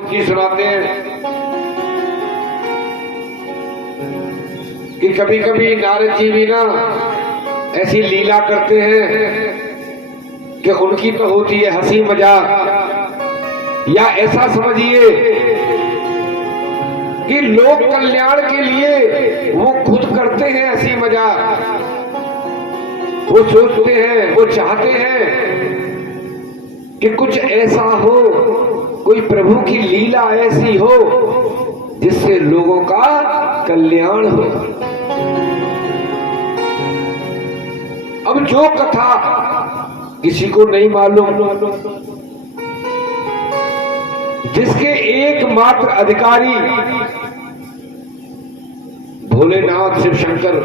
जी सुनाते हैं कि कभी कभी नारद जी भी ना ऐसी लीला करते हैं कि उनकी तो होती है हंसी मजाक, या ऐसा समझिए कि लोक कल्याण के लिए वो खुद करते हैं हंसी मजाक। वो सोचते हैं, वो चाहते हैं कि कुछ ऐसा हो, कोई प्रभु की लीला ऐसी हो जिससे लोगों का कल्याण हो। अब जो कथा किसी को नहीं मालूम, जिसके एकमात्र अधिकारी भोलेनाथ शिव शंकर,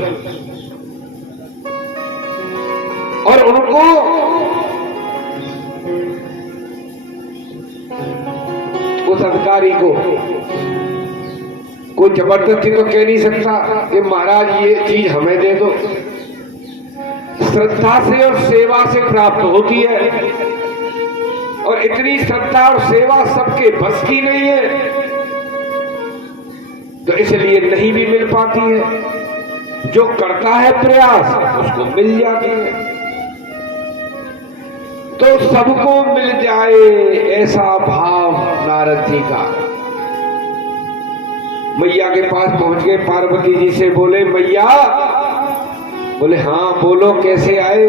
और उनको उस अधिकारी को कोई जबरदस्ती तो कह नहीं सकता कि महाराज ये चीज हमें दे दो। श्रद्धा से और सेवा से प्राप्त होती है, और इतनी श्रद्धा और सेवा सबके बस की नहीं है, तो इसलिए नहीं भी मिल पाती है। जो करता है प्रयास उसको मिल जाती है। तो सबको मिल जाए ऐसा भाव नारद जी का। मैया के पास पहुंच गए, पार्वती जी से बोले मैया, बोले हाँ बोलो कैसे आए।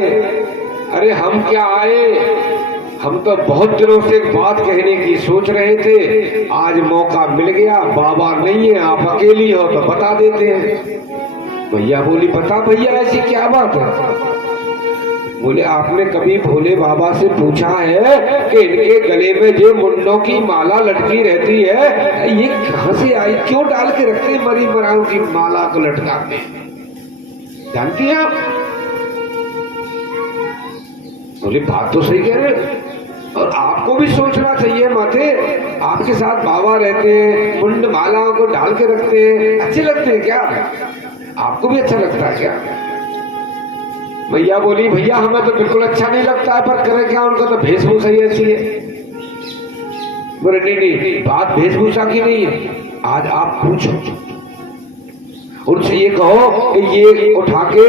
अरे हम क्या आए, हम तो बहुत दिनों से एक बात कहने की सोच रहे थे, आज मौका मिल गया। बाबा नहीं है, आप अकेली हो तो बता देते हैं। भैया बोली बता भैया ऐसी क्या बात है। बोले आपने कभी भोले बाबा से पूछा है कि इनके गले में जो मुंडों की माला लटकी रहती है ये कहां से आई, क्यों डाल के रखते मरी मराओं की माला को लटकाते, जानती हैं आप। बोले बात तो सही कह रहे, और आपको भी सोचना चाहिए माथे, आपके साथ बाबा रहते हैं, मुंड मालाओं को डाल के रखते हैं, अच्छे लगते हैं क्या, आपको भी अच्छा लगता है क्या। भैया बोली भैया हमें तो बिल्कुल अच्छा नहीं लगता है, पर करें क्या, उनका तो वेशभूषा ही ऐसी है। बोले नहीं, बात वेशभूषा की नहीं है, आज आप पूछो उनसे, ये कहो कि ये उठा के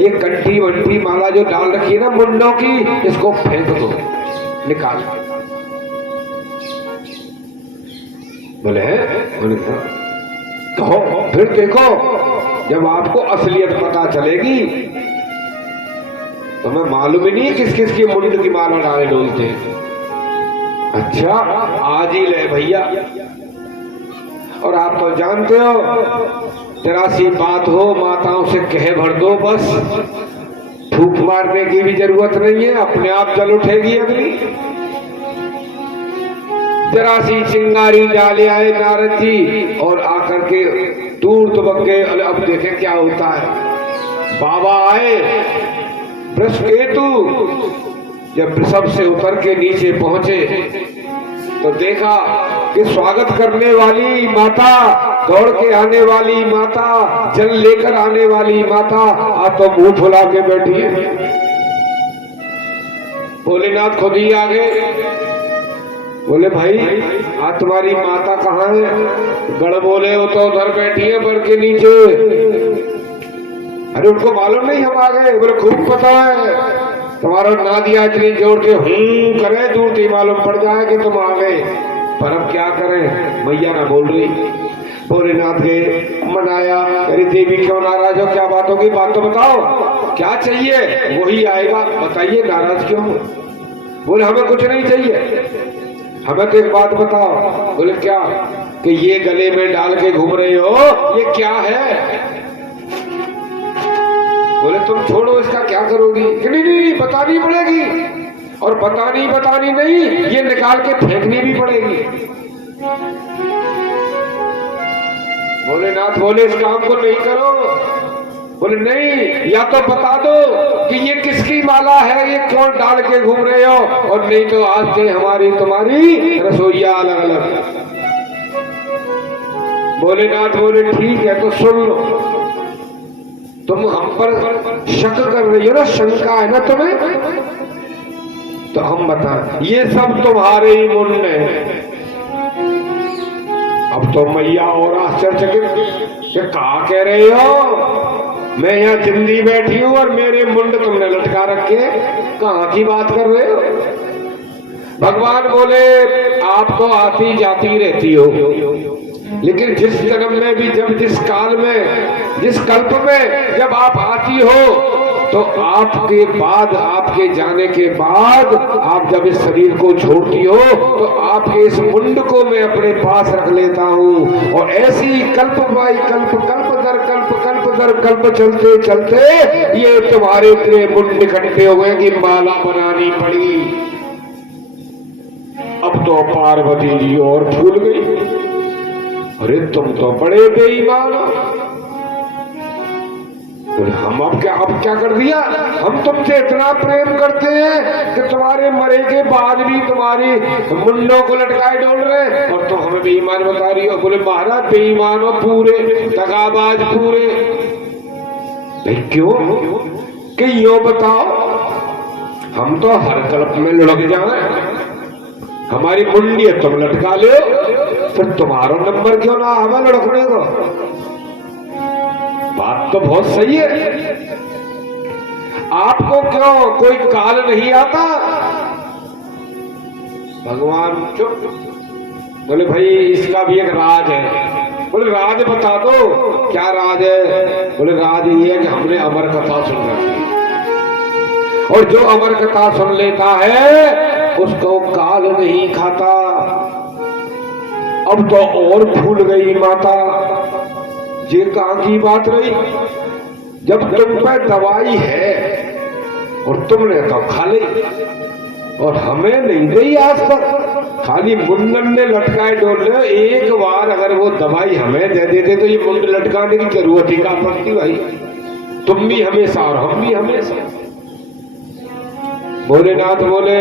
ये कंठी वंठी माला जो डाल रखी है ना मुंडों की, इसको फेंक दो, निकाल। बोले कहो, फिर देखो जब आपको असलियत पता चलेगी तो मैं मालूम ही नहीं किस किस की मुंड की माला डाले डोलते। अच्छा आज ही ले भैया, और आप तो जानते हो जरा सी बात हो माताओं से कहे भर दो, बस फूंक मारने की भी जरूरत नहीं है, अपने आप जल उठेगी अगली। जरा सी चिंगारी डाले आए नारद जी और आकर के दूर दुबक गए। अब देखें क्या होता है। बाबा आए, वृषकेतु जब वृषभ से उतर के नीचे पहुंचे तो देखा कि स्वागत करने वाली माता, दौड़ के आने वाली माता, जल लेकर आने वाली माता आप तो मुंह फुला के बैठी है। भोलेनाथ खुद ही आ गए। बोले भाई आज तुम्हारी माता कहाँ है। गढ़ बोले वो तो उधर बैठी है बर के नीचे। अरे उनको मालूम नहीं हम आ गए। बोले खूब पता है, तुम्हारा ना दिया इतनी जोर के करे, दूर से मालूम पड़ जाए कि तुम आ गए, पर अब क्या करें, मैया ना बोल रही। भोलेनाथ गए, मनाया, अरे देवी क्यों नाराज हो, क्या बात होगी, बात तो बताओ क्या चाहिए, वही आएगा, बताइए नाराज क्यों। बोले हमें कुछ नहीं चाहिए, हमें तो एक बात बताओ। बोले क्या, कि ये गले में डाल के घूम रहे हो ये क्या है। बोले तुम छोड़ो, इसका क्या करोगी। नहीं बतानी पड़ेगी, और बतानी नहीं, ये निकाल के फेंकनी भी पड़ेगी। भोलेनाथ बोले इस काम को नहीं करो। बोले नहीं, या तो बता दो कि ये किसकी माला है, ये क्यों डाल के घूम रहे हो, और नहीं तो आज से हमारी तुम्हारी रसोइया अलग अलग। भोलेनाथ बोले ठीक है तो सुन लो, तुम हम पर शक कर रही हो ना, शंका है ना तुम्हें, तो हम बता, ये सब तुम्हारे ही मुंड है। अब तो मैया और आश्चर्यचकित कि कहा कह रहे हो, मैं यहाँ जिंदी बैठी हूँ और मेरे मुंड तुमने लटका रखे, कहाँ की बात कर रहे हो? भगवान बोले आप तो आती जाती रहती हो, लेकिन जिस जन्म में भी, जब जिस काल में, जिस कल्प में जब आप आती हो, तो आपके बाद, आपके जाने के बाद, आप जब इस शरीर को छोड़ती हो तो आपके इस मुंड को मैं अपने पास रख लेता हूँ, और ऐसी कल्प बाई कल्प, कल्प दर कल्प, कल्प दर कल्प चलते चलते ये तुम्हारे इतने मुंड इकट्ठे हो गए कि माला बनानी पड़ी। अब तो पार्वती जी और फूल गई, अरे तुम तो बड़े बेईमान हो, हम अब क्या कर दिया? हम तुमसे इतना प्रेम करते हैं कि तुम्हारे मरे के बाद भी तुम्हारी मुंडों को लटकाए डोल रहे हैं, और तुम हमें बेईमान बता रही हो। बोले महाराज बेईमान हो पूरे, दगाबाज पूरे। नहीं क्यों कि यो बताओ, हम तो हर कल्प में लुढ़क जाए, हमारी मुंडी तुम लटका ले, फिर तुम्हारा नंबर क्यों ना हमें लुढ़कने को? बात तो बहुत सही है। आपको क्यों कोई काल नहीं आता? भगवान चुप। बोले भाई इसका भी एक राज है। बोले राज बता दो, क्या राज है? बोले राज ये है कि हमने अमर कथा सुन रखी, और जो अमर कथा सुन लेता है उसको काल नहीं खाता। अब तो और भूल गई माता, ये कहां की बात रही? जब तुम पे दवाई है और तुमने तो खा ली, और हमें नहीं दी आज तक, खाली मुंडन में लटकाए डोल रहे। एक बार अगर वो दवाई हमें दे देते तो ये मुंड लटकाने की जरूरत ही कहां पड़ती भाई? तुम भी हमेशा और हम भी हमेशा। भोलेनाथ बोले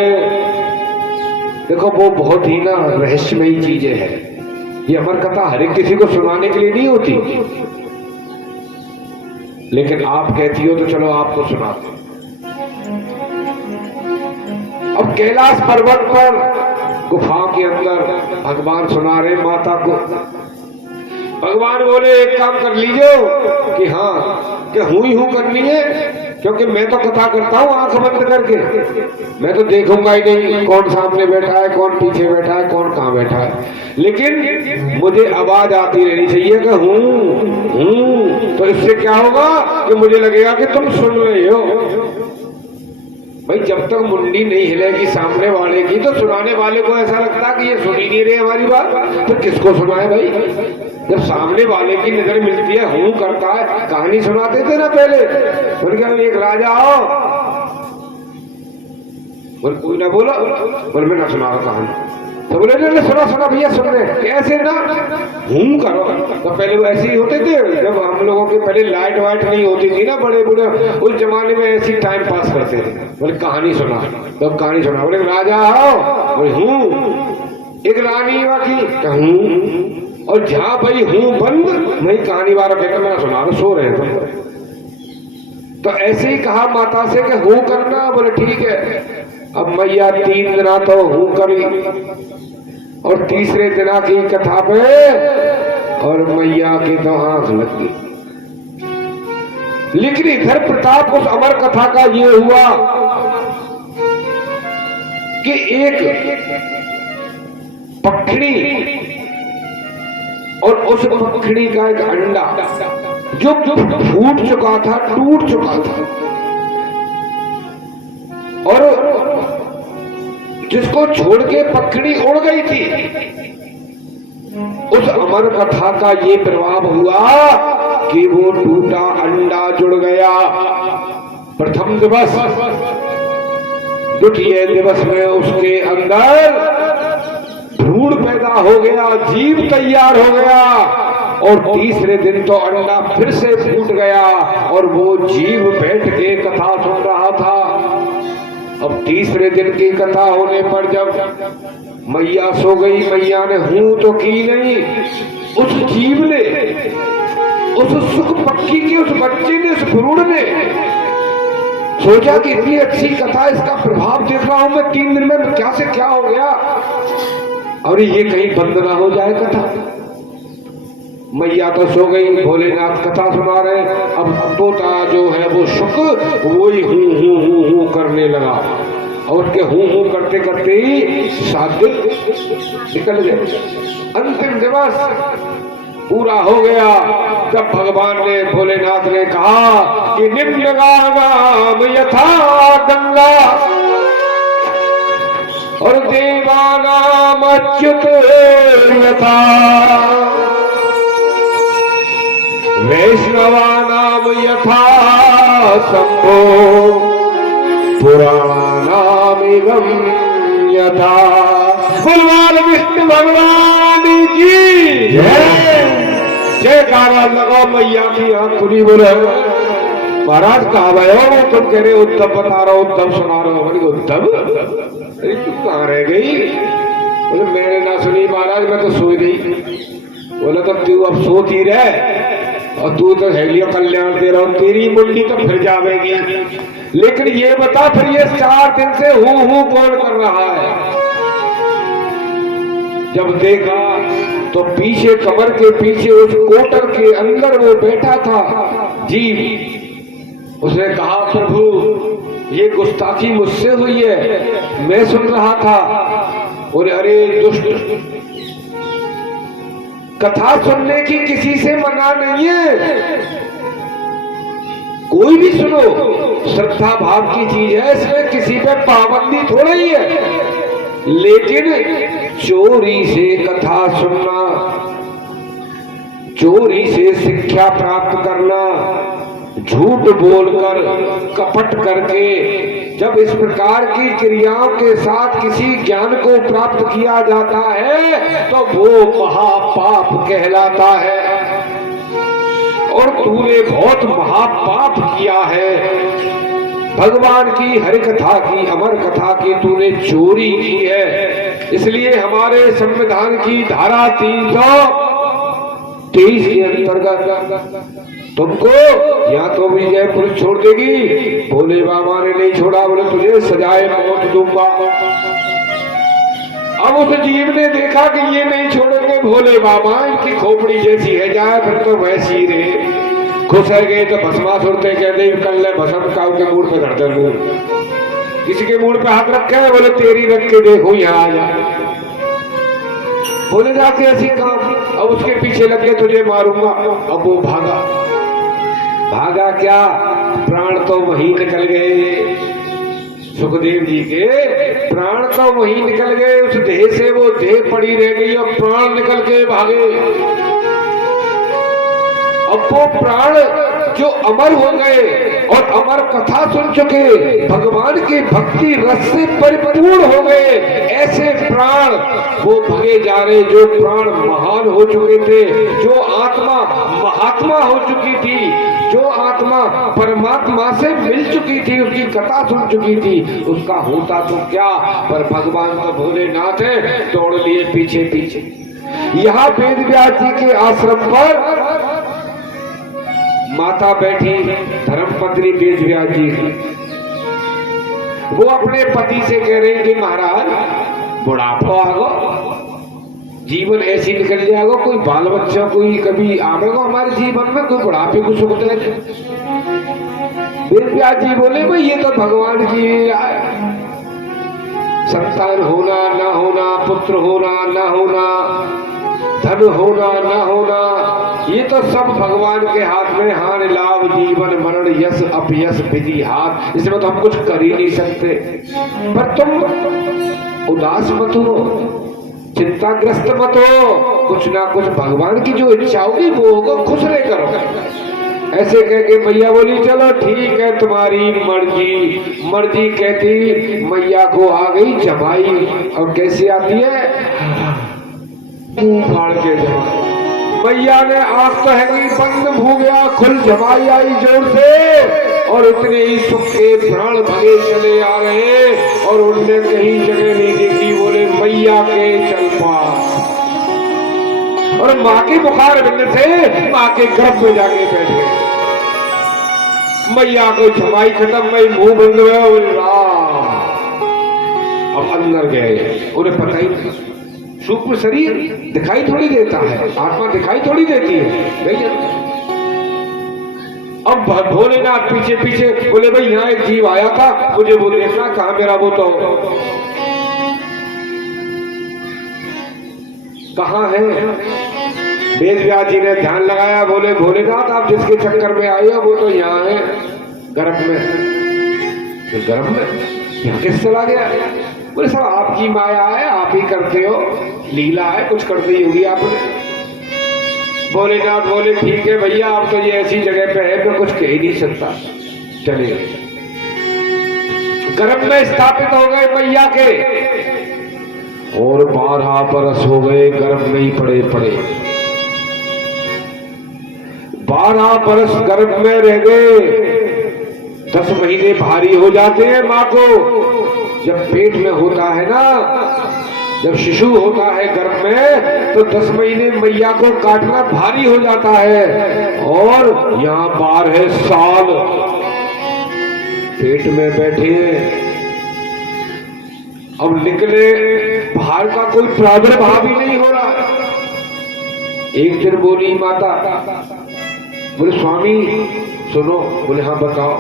देखो वो बहुत ही ना रहस्यमयी चीजें है, ये अमर कथा हर एक किसी को सुनाने के लिए नहीं होती, लेकिन आप कहती हो तो चलो आपको सुनाते। अब कैलाश पर्वत पर गुफा के अंदर भगवान सुना रहे माता को। भगवान बोले एक काम कर लीजिए कि हाँ कि हूं ही हूं करनी है, क्योंकि मैं तो कथा करता हूं आंख बंद करके, मैं तो देखूंगा ही नहीं कौन सामने बैठा है, कौन पीछे बैठा है, कौन कहां बैठा है, लेकिन मुझे आवाज आती रहनी चाहिए कि हूं। तो इससे क्या होगा कि मुझे लगेगा कि तुम सुन रहे हो। भाई जब तक मुंडी नहीं हिलेगी सामने वाले की, तो सुनाने वाले को ऐसा लगता कि ये सुन ही नहीं रहे हमारी बात, तो किसको सुनाए भाई? जब सामने वाले की नजर मिलती है, हूं करता है, कहानी सुनाते थे ना पहले। बोल क्या एक राजा आओ, बोल कोई ना बोला, बोल मैं ना सुना रहा कहानी। तो बोले नहीं सुना भैया सुन रहे, कैसे ना हूं करो। तो पहले वो ऐसे ही होते थे, जब हम लोगों के पहले लाइट वाइट नहीं होती थी ना, बड़े बूढ़े उस जमाने में ऐसी टाइम पास करते थे। बोले कहानी सुना, तो कहानी सुना। बोले राजा आओ, बोले हूं। एक रानी की हूं, और जहां भाई हूं बंद, वही कहानी वाला कहकर मैं सुना रहा, सो रहे थे। तो ऐसे ही कहा माता से कि हूं करना। बोले ठीक है। अब मैया 3 दिना तो हूं करी, और तीसरे दिना की कथा पे और मैया की तो आंख लग गई। लेकिन इधर प्रताप उस अमर कथा का ये हुआ कि एक पखड़ी और उस पखड़ी का एक अंडा जो फूट चुका था, टूट चुका था, और जिसको छोड़ के पखड़ी उड़ गई थी, उस अमर कथा का ये प्रभाव हुआ कि वो टूटा अंडा जुड़ गया। प्रथम दिवस, द्वितीय दिवस में उसके अंदर भ्रूण पैदा हो गया, जीव तैयार हो गया, और तीसरे दिन तो अंडा फिर से फूट गया और वो जीव बैठ के कथा सुन रहा था। अब तीसरे दिन की कथा होने पर जब मैया सो गई, मैया ने हूं तो की नहीं, उस जीव ने, उस सुख पक्षी के, उस बच्चे ने, उस भ्रूण ने सोचा कि इतनी अच्छी कथा, इसका प्रभाव देख रहा हूं मैं 3 दिन में, क्या से क्या हो गया, और ये कहीं बंद ना हो जाए कथा। मैया तो सो गई, भोलेनाथ कथा सुना रहे। अब तोता जो है वो शुक वही हूँ करने लगा और उसके हूँ करते करते ही 7 दिन निकल गए। अंतिम दिवस पूरा हो गया जब भगवान ने भोलेनाथ ने कहा कि निम्नगानाम यथा गंगा और देवानाम अच्युत यथा वैष्णवानाम यथा शंभो पुराणानाम एवं यथा। भगवान विष्णु भगवान की जयकारा लगाओ। मैया की आंख खुली। बोले महाराज कहा भयो, तुम कह रहे उद्धव बता रहा हो, उद्धव सुना रहा हो। उद्धव अरे तू कहाँ रह गई? बोले मैंने ना सुनी महाराज, मैं तो सोई गई। बोले तो तू अब सोती रह और तू तो हेलियो कल्याण दे रहा हूं, तेरी मुंडी तो फिर जावेगी। लेकिन ये बता फिर ये 4 दिन से हूं कौन कर रहा है? जब देखा तो पीछे कमर के पीछे उस कोटर के अंदर वो बैठा था जीव। उसने कहा प्रभु ये गुस्ताखी मुझसे हुई है, मैं सुन रहा था। और अरे दुष्ट, कथा सुनने की किसी से मना नहीं है, कोई भी सुनो, श्रद्धा भाव की चीज है, इसमें किसी पे पाबंदी थोड़ी ही है। लेकिन चोरी से कथा सुनना, चोरी से शिक्षा प्राप्त करना, झूठ बोलकर कपट करके जब इस प्रकार की क्रियाओं के साथ किसी ज्ञान को प्राप्त किया जाता है तो वो महापाप कहलाता है। और तूने बहुत महापाप किया है। भगवान की हरि कथा की, अमर कथा की तूने चोरी की है। इसलिए हमारे संविधान की धारा 323 के अंतर्गत तुमको या तो विजय पुलिस छोड़ देगी। भोले बाबा ने नहीं छोड़ा, बोले तुझे सजाए मौत दूंगा। अब उस जीव ने देखा कि ये नहीं छोड़ेंगे भोले बाबा, इनकी खोपड़ी जैसी है जाए फिर तो वैसी रहे। खुश है गए तो भस्मासुर ते कहते कर ले भस्म का के मूड पे धर दे। किसी के मूड पे हाथ रखे है, बोले तेरी रख के देखो यहाँ आ जा। बोले जाते ऐसी काम। अब उसके पीछे लग के तुझे मारूंगा। अब वो भागा। भागा क्या, प्राण तो वहीं निकल गए। सुखदेव जी के प्राण तो वहीं निकल गए। उस देह से वो देह पड़ी रह गई और प्राण निकल के भागे। अब वो प्राण जो अमर हो गए और अमर कथा सुन चुके, भगवान की भक्ति रस से परिपूर्ण हो गए, ऐसे प्राण वो भगे जा रहे जो प्राण महान हो चुके थे, जो आत्मा महात्मा हो चुकी थी, जो आत्मा परमात्मा से मिल चुकी थी, उसकी कथा सुन चुकी थी। उसका होता तो क्या, पर भगवान तो भोलेनाथ है, दौड़ लिए पीछे पीछे। यहाँ वेद व्यास जी के आश्रम पर माता बैठी, धर्मपत्नी वेद व्यास जी की। वो अपने पति से कह रहे कि महाराज बुढ़ापा आगो, जीवन ऐसी निकल जाएगा, कोई बाल बच्चा कोई कभी आवेगा हमारे जीवन में, कोई बुढ़ापे को सुख दे। वेद व्यास जी बोले भाई ये तो भगवान की संतान होना ना होना, पुत्र होना ना होना, धन होना ना होना, ये तो सब भगवान के हाथ में। हान लाभ जीवन मरण यश अपयश विधि हाथ, इसमें तो हम कुछ कर ही नहीं सकते। पर तुम उदास मत हो, चिंताग्रस्त मत हो, कुछ ना कुछ भगवान की जो इच्छा होगी वो होगा, खुश रह करो। ऐसे कह के मैया बोली चलो ठीक है तुम्हारी मर्जी। मर्जी कहती मैया को आ गई जमाई। और कैसी आती है, मुंह फाड़ के जमाई। मैया ने आंख तो हैंगी बंद हो गया, खुल जमाई आई जोर से और इतने ही सुख के प्राण भगे चले आ रहे और उनने कहीं जगह नहीं देखी। बोले मैया के चल पास। और माँ के बुखार बिंद से माँ के गर्भ में जाके बैठ गए। मैया को जमाई खत्म गई, मुंह बंद हुआ। अब अंदर गए, उन्हें पता ही नहीं। सूक्ष्म शरीर दिखाई थोड़ी देता है, आत्मा दिखाई थोड़ी देती है भैया। अब भोलेनाथ पीछे पीछे बोले भाई यहाँ एक जीव आया था, मुझे वो देखना, कहा मेरा वो तो कहाँ है। वेद व्यास जी ने ध्यान लगाया, बोले भोलेनाथ आप जिसके चक्कर में आए हो वो तो यहाँ है गर्भ में। तो गर्भ में यहाँ किस चला गया? बोले सब आपकी माया है, आप ही करते हो, लीला है, कुछ कर दी होगी आपने। भोलेनाथ बोले ठीक है भैया, आप तो ये ऐसी जगह पे है मैं कुछ कह ही नहीं सकता, चले गए। गर्भ में स्थापित हो गए मैया के, और 12 बरस हो गए गर्भ में ही पड़े पड़े। 12 बरस गर्भ में रह गए। 10 महीने भारी हो जाते हैं माँ को। जब पेट में होता है ना, जब शिशु होता है गर्भ में, तो 10 महीने मैया को काटना भारी हो जाता है। और यहाँ 12 साल पेट में बैठे। अब निकले बाहर का कोई प्रादुर्भाव ही नहीं हो रहा। एक दिन बोली माता, बोले स्वामी सुनो। बोले हाँ बताओ।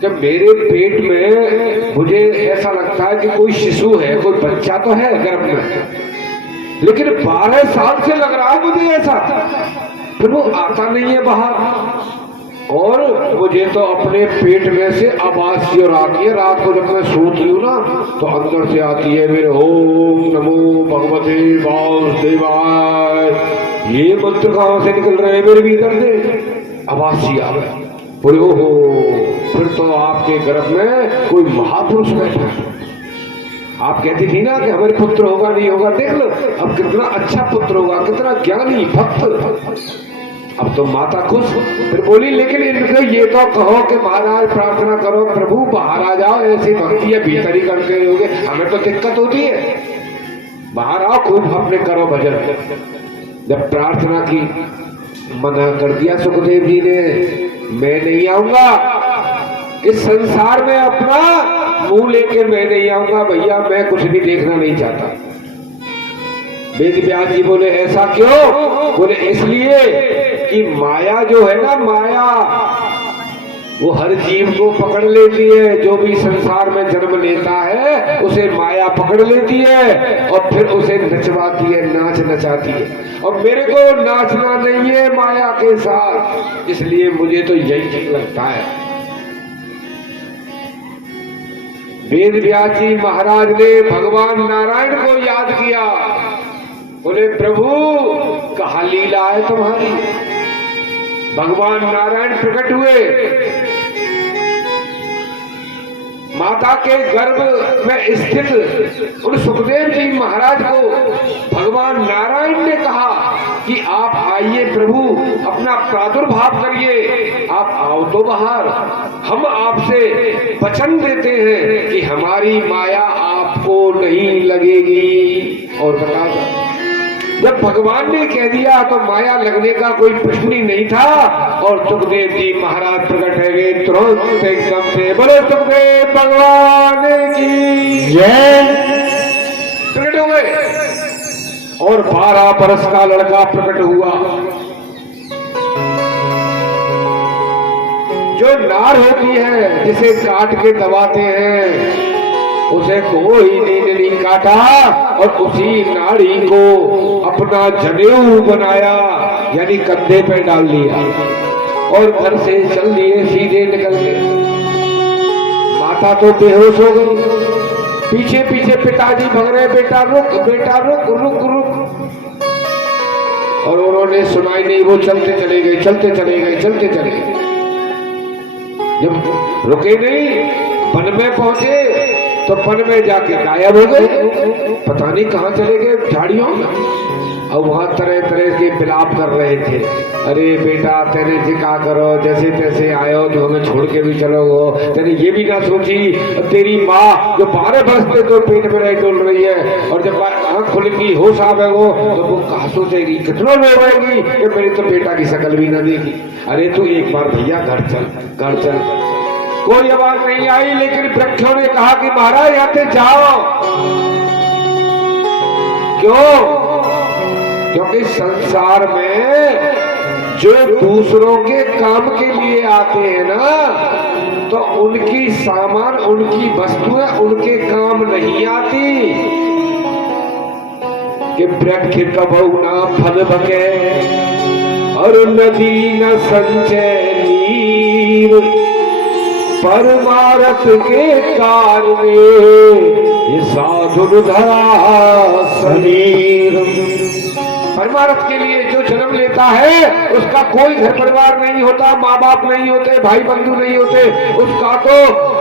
कि मेरे पेट में मुझे ऐसा लगता है कि कोई शिशु है, कोई बच्चा तो है गर्भ में, लेकिन 12 साल से लग रहा है मुझे ऐसा, फिर वो आता नहीं है बाहर। और मुझे तो अपने पेट में से आवाज सी और आती है। रात को जब मैं सोती हूँ ना, तो अंदर से आती है मेरे ओम नमो भगवते वासुदेवाय। ये मंत्र कहाँ से निकल रहे हैं मेरे भीतर से? आवाज सी आ गई। बोले ओहो, फिर तो आपके गर्भ में कोई महापुरुष बैठा है। आप कहती थी ना कि हमारे पुत्र होगा नहीं होगा, देख लो अब कितना अच्छा पुत्र होगा, कितना ज्ञानी भक्त। अब तो माता खुश। फिर बोली लेकिन इनको ये तो कहो कि महाराज प्रार्थना करो प्रभु बाहर आ जाओ, ऐसी भक्ति है भीतर ही करते रहोगे, हमें तो दिक्कत होती है, बाहर आओ खूब अपने करो भजन। जब प्रार्थना की, मना कर दिया सुखदेव जी ने, मैं नहीं आऊंगा इस संसार में, अपना मुंह लेके मैं नहीं आऊंगा भैया, मैं कुछ भी देखना नहीं चाहता। वेद व्यास जी बोले ऐसा क्यों? बोले इसलिए कि माया जो है ना, माया वो हर जीव को पकड़ लेती है। जो भी संसार में जन्म लेता है उसे माया पकड़ लेती है और फिर उसे नचवाती है, नाच नचाती है। और मेरे को नाचना नहीं है माया के साथ, इसलिए मुझे तो यही ठीक लगता है। वेद व्यास जी महाराज ने भगवान नारायण को याद किया। बोले प्रभु कहाँ लीला है तुम्हारी? भगवान नारायण प्रकट हुए। माता के गर्भ में स्थित उन सुखदेव जी महाराज को भगवान नारायण ने कहा कि आप आइए प्रभु, अपना प्रादुर्भाव करिए, आप आओ तो बाहर। हम आपसे वचन देते हैं कि हमारी माया आपको नहीं लगेगी। और बता, जब भगवान ने कह दिया तो माया लगने का कोई प्रश्न ही नहीं था। और सुखदेव जी महाराज प्रकट है गए तुरंत एकदम से। बोले सुखदेव भगवान की जय। प्रकट हो गए और 12 बरस का लड़का प्रकट हुआ। जो नार होती है जिसे काट के दबाते हैं, उसे कोई नहीं काटा और उसी नाड़ी को अपना जनेऊ बनाया, यानी कंधे पे डाल लिया और घर से चल दिए सीधे निकल गए। माता तो बेहोश हो गई। पीछे पीछे पिताजी भग रहे, बेटा रुक बेटा रुक रुक रुक। और उन्होंने सुनाई नहीं, वो चलते चले गए चलते चले गए चलते चले गए। जब रुके नहीं, वन में पहुंचे तो वन में जाके गायब हो गए, पता नहीं कहाँ चले गए झाड़ियों में। और वहां तरह तरह के विलाप कर रहे थे। अरे बेटा तेरे जिका करो, जैसे तैसे आयो तो हमें छोड़ के भी चलोगे। तेने ये भी ना सोची तेरी माँ जो 12 बरस से तो पेट में रह डोल रही है, और जब आँख खुलेगी होश आवेगो तो वो कहाँ सोचेगी, कितना रोएगी कि मेरी तो बेटा की शक्ल भी ना देखी। अरे तू एक बार भैया घर चल घर चल। कोई आवाज नहीं आई, लेकिन वृक्षों ने कहा कि महाराज यहाँ पे जाओ। क्यों? क्योंकि संसार में जो दूसरों के काम के लिए आते हैं ना, तो उनकी सामान, उनकी वस्तुएं उनके काम नहीं आती। कि वृक्ष कबहु ना फल बके और नदी न संचय नीर, परमारथ के कारणे ये साधु धरा शरीर। परमारथ के लिए जो जन्म लेता है उसका कोई घर परिवार नहीं होता, माँ बाप नहीं होते, भाई बंधु नहीं होते, उसका तो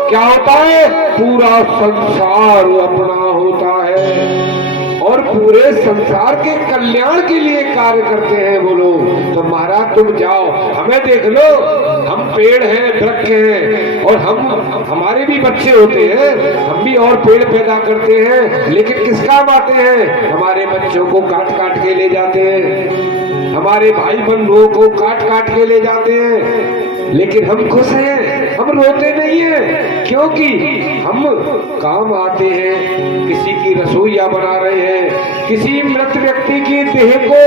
क्या होता है, पूरा संसार अपना होता है और पूरे संसार के कल्याण के लिए कार्य करते हैं वो लोग। तो महाराज तुम जाओ, हमें देख लो, हम पेड़ हैं, वृक्ष हैं और हमारे भी बच्चे होते हैं, हम भी और पेड़ पैदा करते हैं, लेकिन किस काम आते हैं? हमारे बच्चों को काट काट के ले जाते हैं, हमारे भाई बंधुओं को काट काट के ले जाते हैं, लेकिन हम खुश हैं, हम रोते नहीं हैं, क्योंकि हम काम आते हैं। किसी की रसोईया बना रहे हैं, किसी मृत व्यक्ति की देह को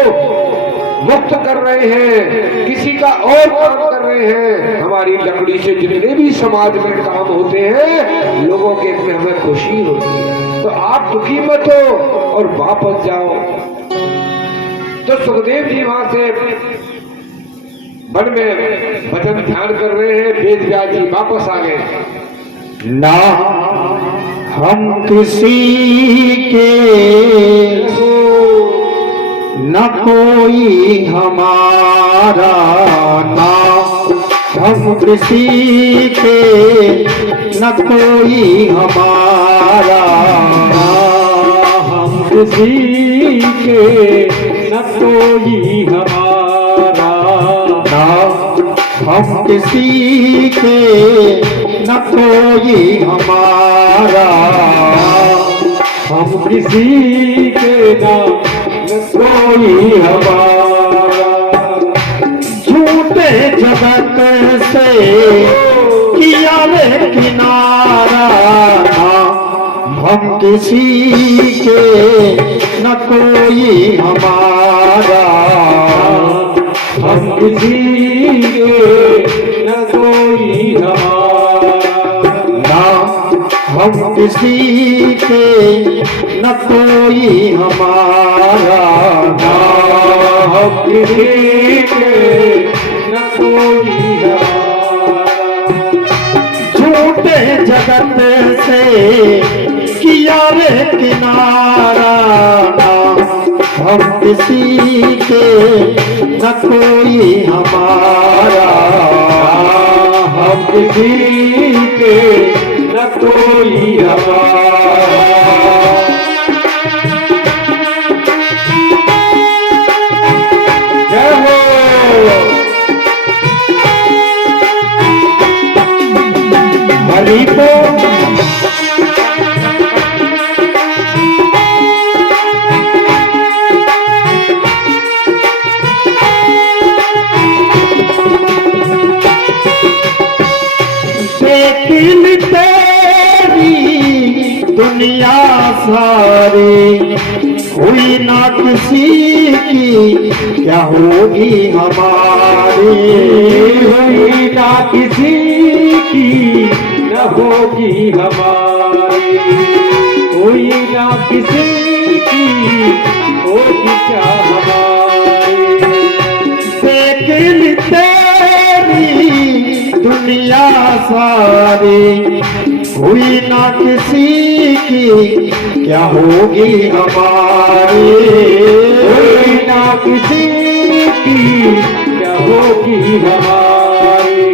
मुक्त कर रहे हैं, किसी का और काम कर रहे हैं। हमारी लकड़ी से जितने भी समाज में काम होते हैं, लोगों के में हमें खुशी होती है। तो आप दुखी मत हो और वापस जाओ। तो सुखदेव जी वहां से वन में भजन ध्यान कर रहे हैं, वेद व्यास जी वापस आ गए। ना हम किसी के न कोई हमारा, ना हम किसी के न कोई हमारा, ना हम किसी के न कोई हमारा, ना हम किसी के न कोई हमारा, हम किसी के न कोई हमारा। झूठे जगत से किया रे किनारा, हम किसी के न कोई हमारा, हम किसी के न कोई हमारा, ना हम किसी के न कोई हमारा, ना हम किसी के न कोई हमारा। झूठे जगत से किया रे किनारा, ना हम किसी के न कोई हमारा, हम किसी के न कोई हमारा। जय हो हरि बोल। दुनिया सारी हुई ना किसी की, क्या होगी हमारी, हुई ना किसी की न होगी हमारी, हुई ना किसी की होगी क्या हमारी। लेकिन तेरी दुनिया सारी हुई ना किसी की, क्या होगी हमारी, हुई ना किसी की क्या होगी हमारी।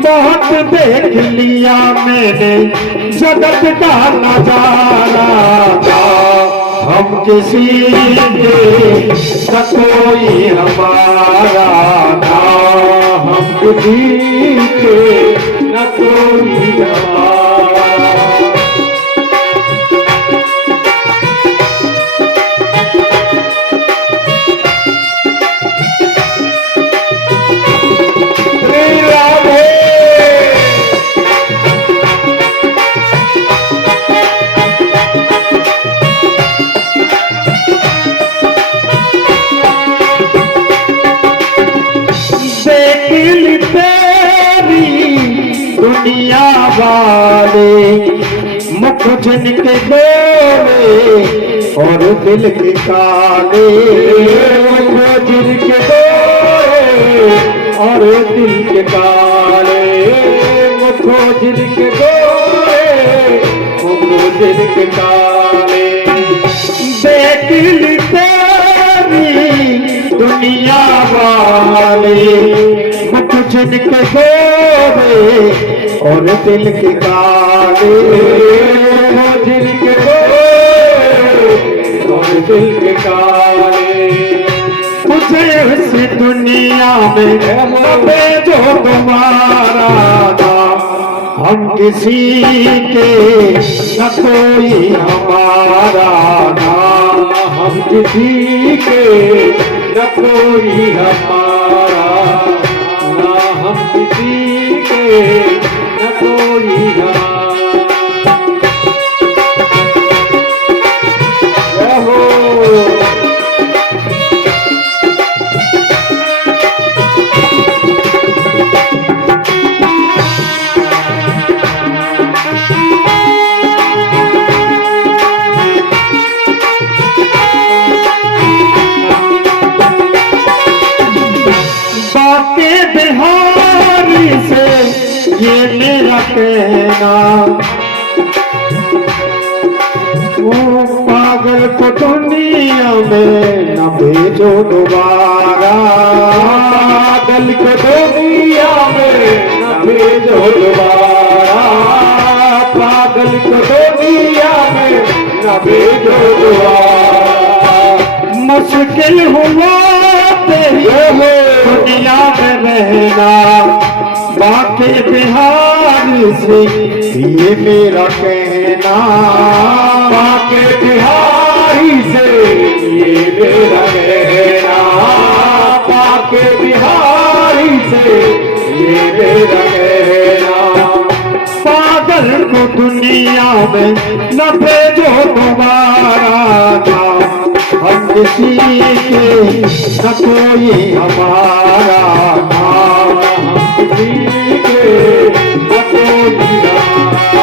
बहुत देख लिया मैंने जगत का नजारा, हम किसी के न कोई हमारा, ना हम किसी के न कोई हमारा। वाले मुख जिनके गोरे और दिल के काले, मुख जिनके गोरे और दिल के काले, मुख जिनके गोरे और दिल के काले। बेदिल तेरी दुनिया वाले मुख जिनके गोरे और दिल के काले, दिल के गोरे और दिल के काले। मुझे इस दुनिया में जो तुम्हारा नाम, हम किसी के न कोई हमारा नाम, हम किसी के न कोई हमारा ना, हम किसी के न कोई हमारा। बिहारी से ये मेरा कहना, वो पागल को दुनिया में न भेजो दोबारा, पागल को दुनिया में न भेजो दोबारा, पागल को दुनिया में न भेजो दोबारा। मुश्किल हुआ तेरी दुनिया में रहना, बाके बिहार से ये मेरा कहना, बाके बिहारी से ये मेरा कहना, बाके बिहारी से ये मेरा कहना। पागल को दुनिया में न भेजो दोबारा, हम किसी के न कोई हमारा नाम, हम किसी के न कोई हमारा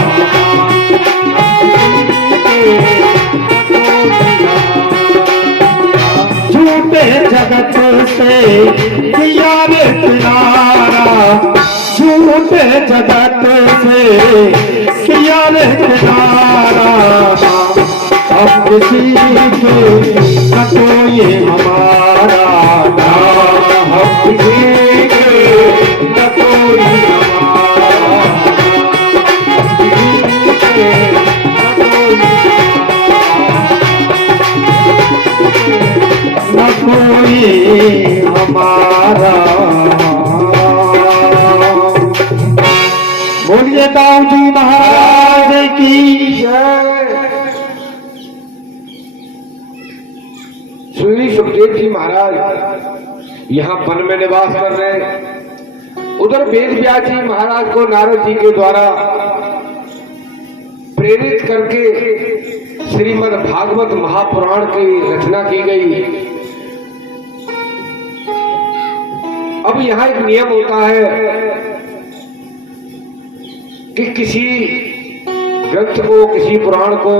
नाम, झूठे जगत से किया रे किनारा, झूठे जगत से किया रे किनारा। हम किसी के न कोई हमारा नाम, हम किसी के न कोई हमारा नाम, किसी के न कोई हमारा। बोलिए दाऊ जी महाराज की जय। श्री सुखदेव जी महाराज यहाँ वन में निवास कर रहे। उधर वेद व्यास जी महाराज को नारद जी के द्वारा प्रेरित करके श्रीमद् भागवत महापुराण की रचना की गई। अब यहाँ एक नियम होता है कि किसी ग्रंथ को, किसी पुराण को,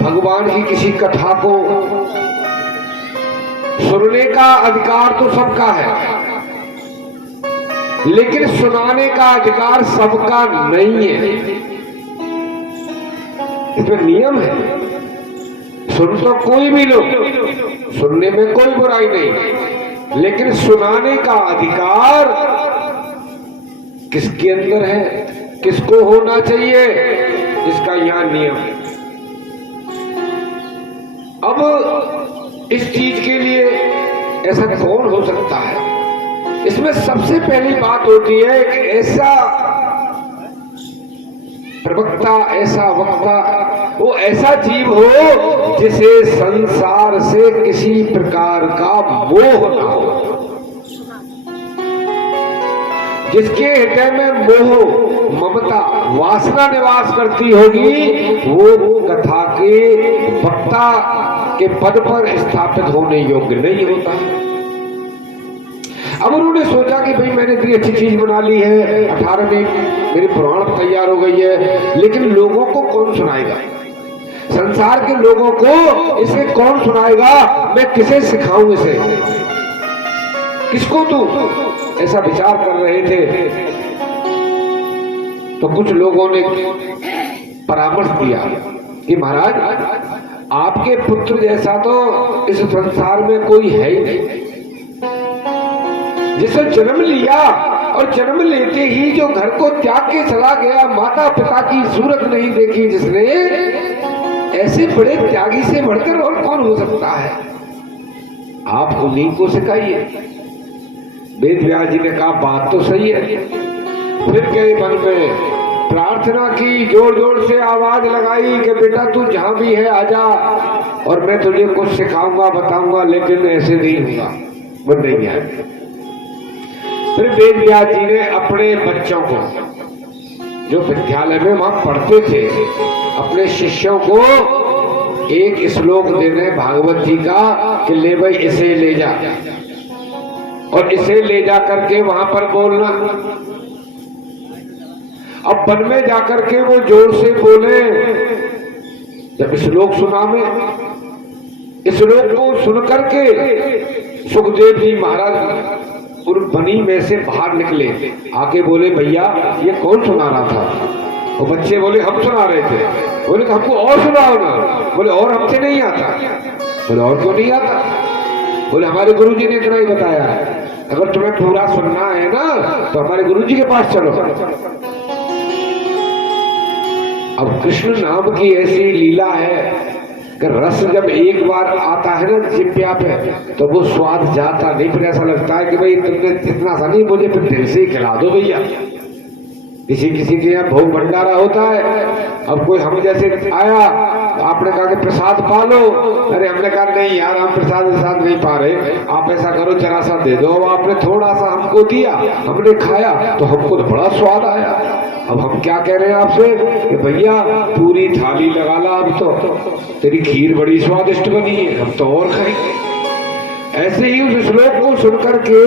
भगवान की किसी कथा को सुनने का अधिकार तो सबका है, लेकिन सुनाने का अधिकार सबका नहीं है। इसमें नियम है, सुन तो कोई भी लो, सुनने में कोई बुराई नहीं, लेकिन सुनाने का अधिकार किसके अंदर है, किसको होना चाहिए, इसका यहाँ नियम है। अब इस चीज के लिए ऐसा कौन हो सकता है? इसमें सबसे पहली बात होती है एक ऐसा प्रवक्ता, ऐसा वक्ता, वो ऐसा जीव हो जिसे संसार से किसी प्रकार का मोह न हो, जिसके हृदय में मोह, ममता, वासना निवास करती होगी, वो कथा के वक्ता के पद पर स्थापित होने योग्य नहीं होता। अब उन्होंने सोचा कि भाई मैंने इतनी अच्छी चीज बना ली है, 18वीं मेरी पुराण तैयार हो गई है, लेकिन लोगों को कौन सुनाएगा, संसार के लोगों को इसे कौन सुनाएगा, मैं किसे सिखाऊं इसे, किसको दूं, ऐसा विचार कर रहे थे। तो कुछ लोगों ने परामर्श दिया कि महाराज आपके पुत्र जैसा तो इस संसार में कोई है ही नहीं, जिसे जन्म लिया और जन्म लेते ही जो घर को त्याग के चला गया, माता पिता की सूरत नहीं देखी जिसने, ऐसे बड़े त्यागी से बढ़कर और कौन हो सकता है, आप उन्हीं को सिखाइए। वेद व्यास जी ने कहा बात तो सही है। फिर गए मन में प्रार्थना की, जोर जोर से आवाज लगाई कि बेटा तू जहां भी है आजा और मैं तुझे कुछ सिखाऊंगा बताऊंगा, लेकिन ऐसे नहीं होगा, वो नहीं आए। फिर वेद व्यास जी ने अपने बच्चों को जो विद्यालय में वहां पढ़ते थे, अपने शिष्यों को एक श्लोक देने भागवत जी का कि ले भाई इसे ले जा और इसे ले जा करके वहां पर बोलना। अब वन में जाकर के वो जोर से बोले, जब श्लोक सुना में, इस श्लोक को सुन करके सुखदेव जी महाराज और बनी में से बाहर निकले, आके बोले भैया ये कौन सुना रहा था? वो बच्चे बोले हम सुना रहे थे। बोले तो हमको और सुनाओ ना। बोले और हमसे नहीं आता। बोले और क्यों नहीं आता? बोले हमारे गुरुजी ने इतना ही बताया, अगर तुम्हें पूरा सुनना है ना तो हमारे गुरुजी के पास चलो। अब कृष्ण नाम की ऐसी लीला है कि रस जब एक बार आता है ना जिब्या पे तो वो स्वाद जाता नहीं, फिर ऐसा लगता है कि भाई तुमने इतना सा नहीं, मुझे फिर दिल से ही खिला दो भैया। किसी किसी के यहाँ भोग भंडारा होता है, अब कोई हम जैसे आया, आपने कहा कि प्रसाद पा लो, अरे हमने कहा नहीं यार हम प्रसाद नहीं पा रहे, आप ऐसा करो जरा सा दे दो। अब आपने थोड़ा सा हमको दिया, हमने खाया तो हमको तो बड़ा स्वाद आया। अब हम क्या कह रहे हैं आपसे कि भैया पूरी थाली लगा ला, अब तो तेरी खीर बड़ी स्वादिष्ट बनी है, हम तो और खाएंगे। ऐसे ही उस श्लोक को सुनकर के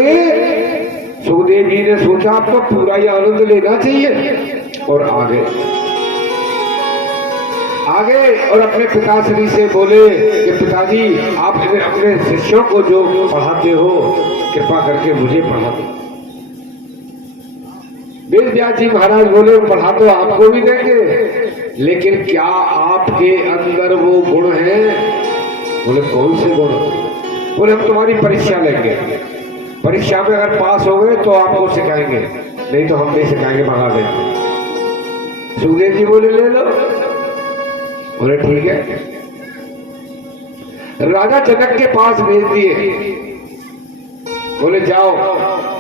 सुखदेव जी ने सोचा आपको पूरा ही आनंद लेना चाहिए और आगे और अपने पिताश्री से बोले कि पिताजी आप अपने शिष्यों को जो पढ़ाते हो कृपा करके मुझे पढ़ा दो। वेद व्यास जी महाराज बोले पढ़ा तो आपको भी देंगे, लेकिन क्या आपके अंदर वो गुण है? बोले कौन से गुण? बोले हम तुम्हारी परीक्षा लेंगे, परीक्षा में अगर पास हो गए तो आपको सिखाएंगे, नहीं तो हम नहीं सिखाएंगे, भगा देंगे। सुखदेव जी बोले ले लो। बोले ठीक है। राजा जनक के पास भेज दिए, बोले जाओ।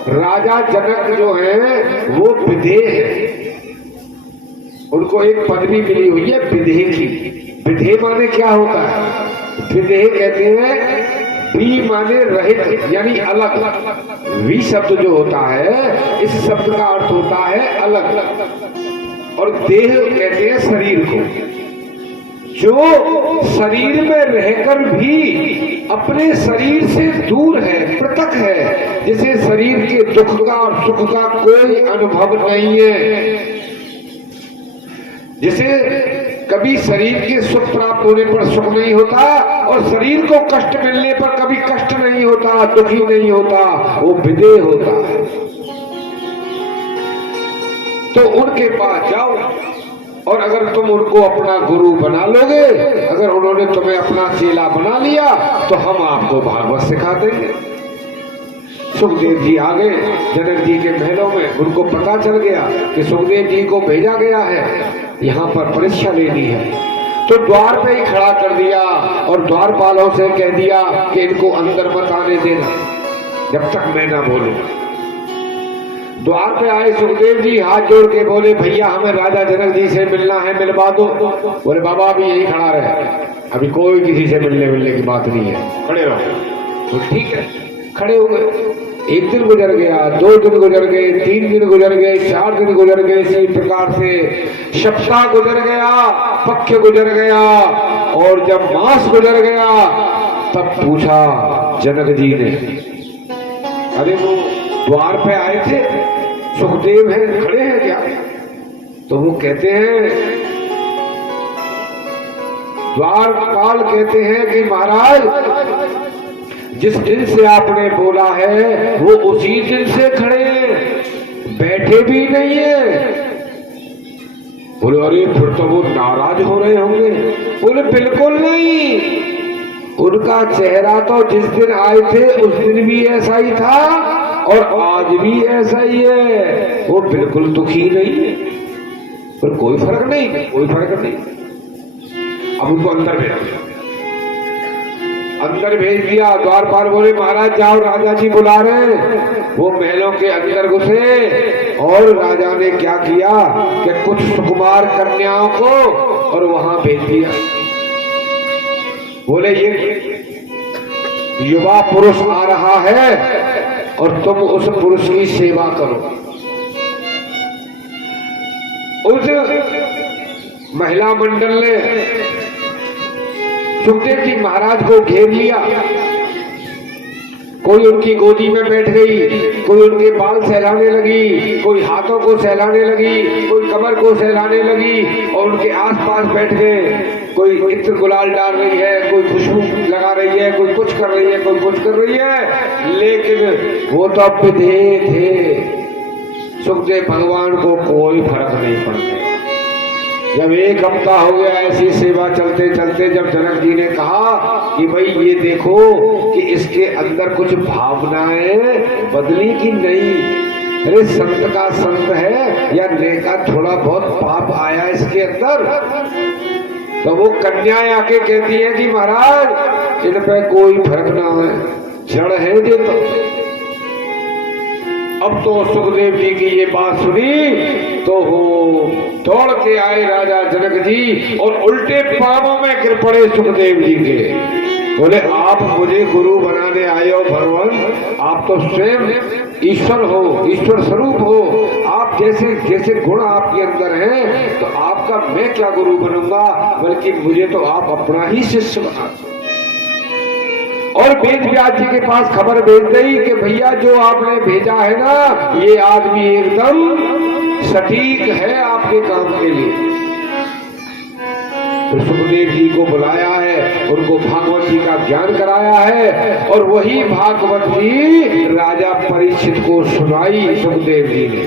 राजा जनक जो है वो विदेह है, उनको एक पदवी मिली हुई है विदेह की। विदेह माने क्या होता है? विदेह कहते हैं वी माने रहित यानी अलग। वी शब्द जो होता है इस शब्द का अर्थ होता है अलग, और देह कहते हैं शरीर को। जो शरीर में रहकर भी अपने शरीर से दूर है, पृथक है, जिसे शरीर के दुख का और सुख का कोई अनुभव नहीं है, जिसे कभी शरीर के सुख प्राप्त होने पर सुख नहीं होता और शरीर को कष्ट मिलने पर कभी कष्ट नहीं होता, दुखी नहीं होता, वो विदेह होता है। तो उनके पास जाओ और अगर तुम उनको अपना गुरु बना लोगे, अगर उन्होंने तुम्हें अपना चेला बना लिया तो हम आपको भागवत सिखा देंगे। सुखदेव जी आ गए जनक जी के महलों में। उनको पता चल गया कि सुखदेव जी को भेजा गया है यहाँ पर परीक्षा लेनी है, तो द्वार पे ही खड़ा कर दिया और द्वारपालों से कह दिया कि इनको अंदर मत आने देना जब तक मैं ना बोलूं। द्वार पे आए सुखदेव जी, हाथ जोड़ के बोले भैया हमें राजा जनक जी से मिलना है, मिलवा दो। बोले बाबा अभी यही खड़ा रहे, अभी कोई किसी से मिलने की बात नहीं है, खड़े रहो। तो ठीक है, खड़े हो गए। एक दिन गुजर गया, 2 दिन गुजर गए, 3 दिन गुजर गए, 4 दिन गुजर गए, इसी प्रकार से सप्ताह गुजर गया, पक्ष गुजर गया, और जब मास गुजर गया तब पूछा जनक जी ने, अरे वो द्वार पे आए थे, सुखदेव हैं, खड़े हैं क्या? तो वो कहते हैं, द्वारपाल कहते हैं कि महाराज जिस दिन से आपने बोला है वो उसी दिन से खड़े हैं, बैठे भी नहीं है। बोले अरे फिर तो वो नाराज हो रहे होंगे। बोले बिल्कुल नहीं, उनका चेहरा तो जिस दिन आए थे उस दिन भी ऐसा ही था और आज भी ऐसा ही है, वो बिल्कुल दुखी नहीं है। पर कोई फर्क नहीं, कोई फर्क नहीं। अब उनको अंदर भेज दिया, अंदर भेज दिया। द्वारपाल बोले महाराज जाओ, राजा जी बुला रहे हैं। वो महलों के अंदर घुसे और राजा ने क्या किया कि कुछ सुकुमार कन्याओं को और वहां भेज दिया। बोले ये युवा पुरुष आ रहा है और तुम उस पुरुष की सेवा करो। उस महिला मंडल ने सुखदेव जी महाराज को घेर लिया। कोई उनकी गोदी में बैठ गई, कोई उनके बाल सहलाने लगी, कोई हाथों को सहलाने लगी, कोई कमर को सहलाने लगी और उनके आसपास बैठ गए। कोई इत्र गुलाल डाल रही है, कोई खुशबू लगा रही है, कोई कुछ कर रही है, कोई कुछ कर रही है, लेकिन वो तो विधेय थे। सुखदेव भगवान को कोई फर्क नहीं पड़ता। जब एक हफ्ता हो गया ऐसी सेवा चलते चलते, जब जनक जी ने कहा कि भाई ये देखो कि इसके अंदर कुछ भावनाएं बदली कि नहीं, अरे संत का संत है या नेका थोड़ा बहुत पाप आया इसके अंदर। तो वो कन्याएं आके कहती है कि महाराज इन पे कोई फर्क ना है, जड़ है ये तो। अब तो सुखदेव जी की ये बात सुनी तो हो दौड़ के आए राजा जनक जी और उल्टे पांवों में गिर पड़े सुखदेव जी के। बोले आप मुझे गुरु बनाने आए हो भगवान, आप तो स्वयं ईश्वर हो, ईश्वर स्वरूप हो। आप जैसे जैसे गुण आपके अंदर हैं तो आपका मैं क्या गुरु बनूंगा, बल्कि मुझे तो आप अपना ही शिष्य बना। और वेद व्यास जी के पास खबर भेज गई कि भैया जो आपने भेजा है ना, ये आदमी एकदम सटीक है आपके काम के लिए। तो सुखदेव जी को बुलाया है, उनको भागवत जी का ज्ञान कराया है और वही भागवत जी राजा परीक्षित को सुनाई। सुखदेव जी ने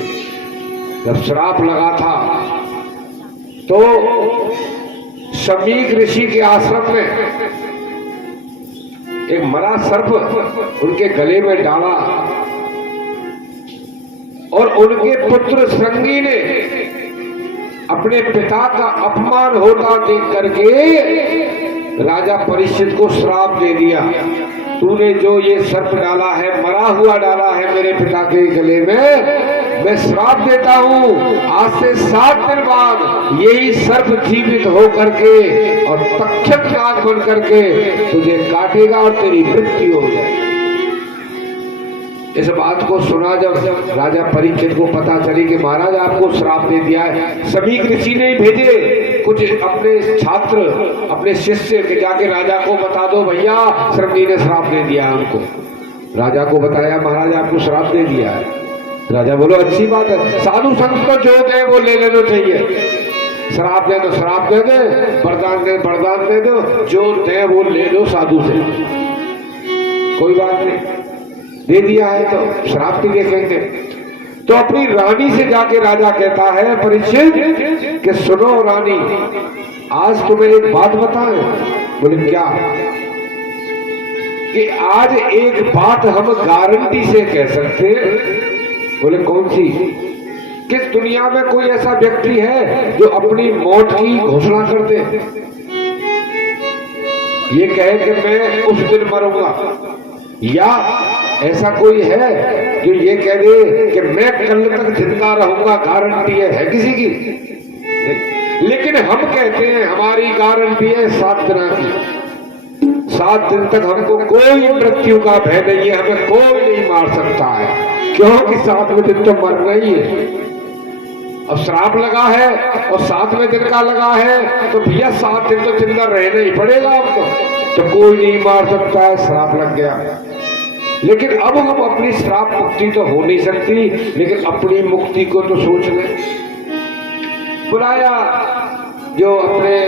जब श्राप लगा था तो शमीक ऋषि के आश्रम में एक मरा सर्प उनके गले में डाला और उनके पुत्र श्रृंगी ने अपने पिता का अपमान होता देख करके राजा परीक्षित को श्राप दे दिया। तूने जो ये सर्प डाला है, मरा हुआ डाला है मेरे पिता के गले में, मैं श्राप देता हूँ आज से 7 दिन बाद यही सर्प जीवित हो करके और तक्षक नाग बन करके तुझे काटेगा और तेरी मृत्यु हो जाएगी। इस बात को सुना जब राजा परीक्षित को पता चली कि महाराज आपको श्राप दे दिया है, सभी ऋषि ने भेजे कुछ अपने छात्र अपने शिष्य के जाके राजा को बता दो भैया श्रृंगी ने श्राप दे दिया है हमको। राजा को बताया महाराज आपको श्राप दे दिया है। राजा बोलो अच्छी बात है, साधु संत तो जो दे वो ले लेना चाहिए। श्राप दे तो श्राप दे दे, वरदान दे वरदान दे दो, जो दे वो ले लो साधु से, कोई बात नहीं। दे दिया है तो श्राप भी देखेंगे। तो अपनी रानी से जाके राजा कहता है परीक्षित कि सुनो रानी, आज तुम्हें एक बात बताएं। बोले क्या? कि आज एक बात हम गारंटी से कह सकते। बोले कौन सी? कि दुनिया में कोई ऐसा व्यक्ति है जो अपनी मौत की घोषणा कर दे, ये कहे कि मैं उस दिन मरूंगा, या ऐसा कोई है जो ये कह दे कि मैं कल तक जिंदा रहूंगा, गारंटी है किसी की? लेकिन हम कहते हैं हमारी गारंटी है 7 दिन की। 7 दिन तक हमको कोई मृत्यु का भय नहीं है, हमें कोई नहीं मार सकता है, क्योंकि 7वें दिन तो मरना ही है। अब श्राप लगा है और 7वें दिन का लगा है तो भैया 7 दिन तो जिंदा रहना ही पड़ेगा हमको, तो कोई नहीं मार सकता है, श्राप लग गया। लेकिन अब हम अपनी श्राप मुक्ति तो हो नहीं सकती, लेकिन अपनी मुक्ति को तो सोच लें। बुलाया जो अपने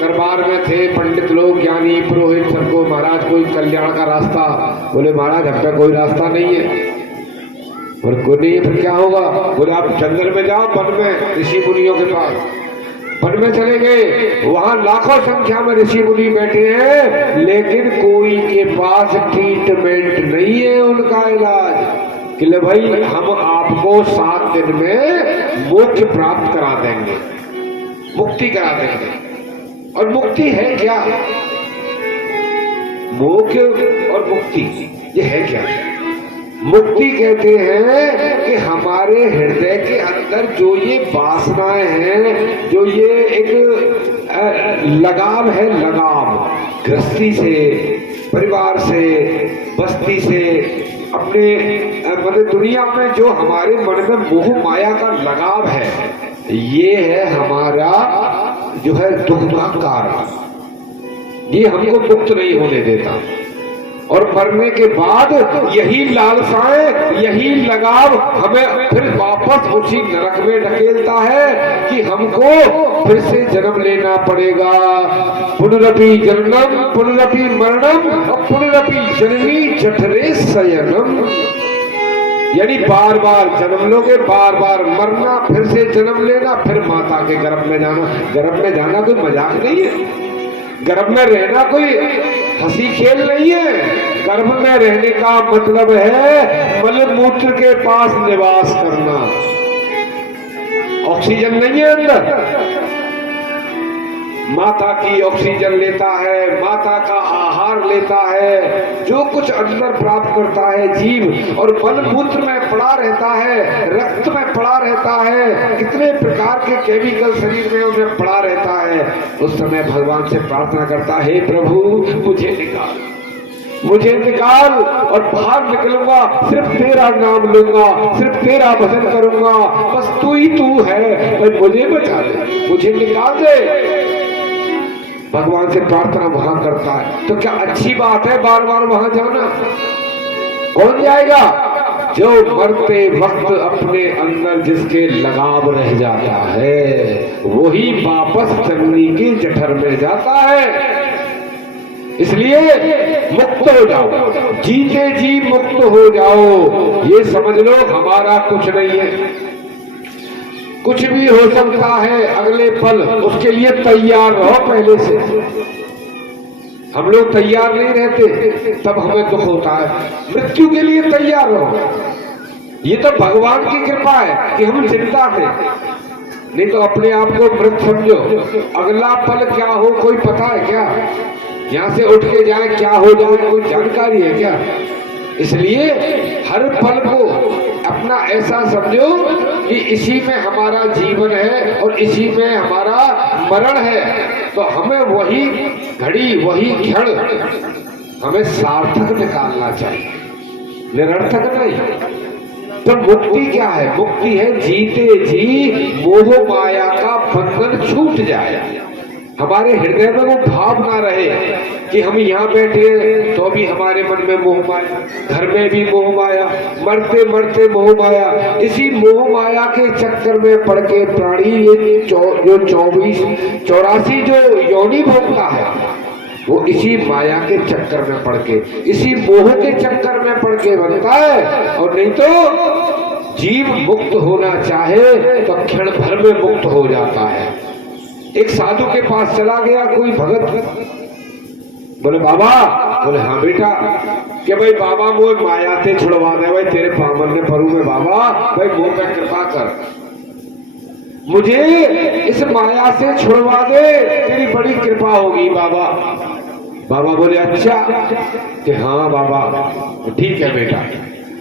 दरबार में थे पंडित लोग, ज्ञानी पुरोहित, सबको, महाराज कोई कल्याण का रास्ता? बोले महाराज अब तक कोई रास्ता नहीं है। और कोई नहीं है, फिर क्या होगा? बोले आप जंगल में जाओ, वन में ऋषि मुनियों के पास। वन में चले गए, वहां लाखों संख्या में ऋषि मुनि बैठे हैं, लेकिन कोई के पास ट्रीटमेंट नहीं है, उनका इलाज। कि ले भाई हम आपको 7 दिन में मोक्ष प्राप्त करा देंगे, मुक्ति करा देंगे। और मुक्ति है क्या? मोक्ष और मुक्ति ये है क्या? मुक्ति कहते हैं कि हमारे हृदय के अंदर जो ये वासनाएं हैं, जो ये एक लगाव है, लगाव गृहस्थी से, परिवार से, बस्ती से, अपने मतलब दुनिया में जो हमारे मन में मोह माया का लगाव है, ये है हमारा जो है दुख का कारण। ये हमको मुक्त नहीं होने देता। और मरने के बाद यही लालसाएं, यही लगाव हमें फिर वापस उसी नरक में ढकेलता है कि हमको फिर से जन्म लेना पड़ेगा। पुनरपि जन्मम पुनरपि मरणम और पुनरपि जननी जठरे शयनम। यानी बार बार जन्म लोगे, बार बार मरना, फिर से जन्म लेना, फिर माता के गर्भ में जाना। गर्भ में जाना कोई मजाक नहीं है, गर्भ में रहना कोई हंसी खेल नहीं है। गर्भ में रहने का मतलब है मलमूत्र के पास निवास करना। ऑक्सीजन नहीं है अंदर, माता की ऑक्सीजन लेता है, माता का आहार लेता है, जो कुछ अंदर प्राप्त करता है जीव, और मलमूत्र में पड़ा रहता है, रक्त में पड़ा रहता है, कितने प्रकार के केमिकल शरीर में उन्हें पड़ा रहता है। उस समय भगवान से प्रार्थना करता है, हे प्रभु मुझे निकाल, मुझे निकाल, और बाहर निकलूंगा, सिर्फ तेरा नाम लूंगा, सिर्फ तेरा भजन करूंगा, बस तू ही तू है, मुझे बचा दे, मुझे निकाल दे। भगवान से प्रार्थना वहां करता है। तो क्या अच्छी बात है बार बार वहां जाना? कौन जाएगा? जो मरते वक्त अपने अंदर जिसके लगाव रह जाता है, वही वापस जननी की जठर में जाता है। इसलिए मुक्त हो जाओ, जीते जी मुक्त हो जाओ। ये समझ लो हमारा कुछ नहीं है, कुछ भी हो सकता है अगले पल, उसके लिए तैयार रहो पहले से। हम लोग तैयार नहीं रहते, तब हमें दुख होता है। मृत्यु के लिए तैयार रहो। ये तो भगवान की कृपा है कि हम जिंदा हैं, नहीं तो अपने आप को मृत समझो। अगला पल क्या हो कोई पता है क्या? यहाँ से उठ के जाए क्या हो जाए कोई जानकारी है क्या? इसलिए हर पल को अपना ऐसा समझो कि इसी में हमारा जीवन है और इसी में हमारा मरण है। तो हमें वही घड़ी, वही क्षण हमें सार्थक निकालना चाहिए, निरर्थक नहीं। तो मुक्ति क्या है? मुक्ति है जीते जी मोह माया का बंधन छूट जाए, हमारे हृदय में वो भाव ना रहे कि हम यहाँ बैठे तो भी हमारे मन में मोह माया, घर में भी मोह माया, मरते मरते मोह माया। इसी मोह माया के चक्कर में पड़ के प्राणी ये जो 84 जो योनि भोगता है, वो इसी माया के चक्कर में पड़ के, इसी मोह के चक्कर में पड़ के बनता है। और नहीं तो जीव मुक्त होना चाहे तो क्षण भर में मुक्त हो जाता है। एक साधु के पास चला गया कोई भगत, बोले बाबा, बोले हाँ बेटा, कि भाई बाबा वो माया से छुड़वा दे, भाई तेरे पावन ने परू में बाबा, भाई मुंह पे कृपा कर, मुझे इस माया से छुड़वा दे, तेरी बड़ी कृपा होगी बाबा। बाबा बोले अच्छा, कि हाँ बाबा ठीक है बेटा।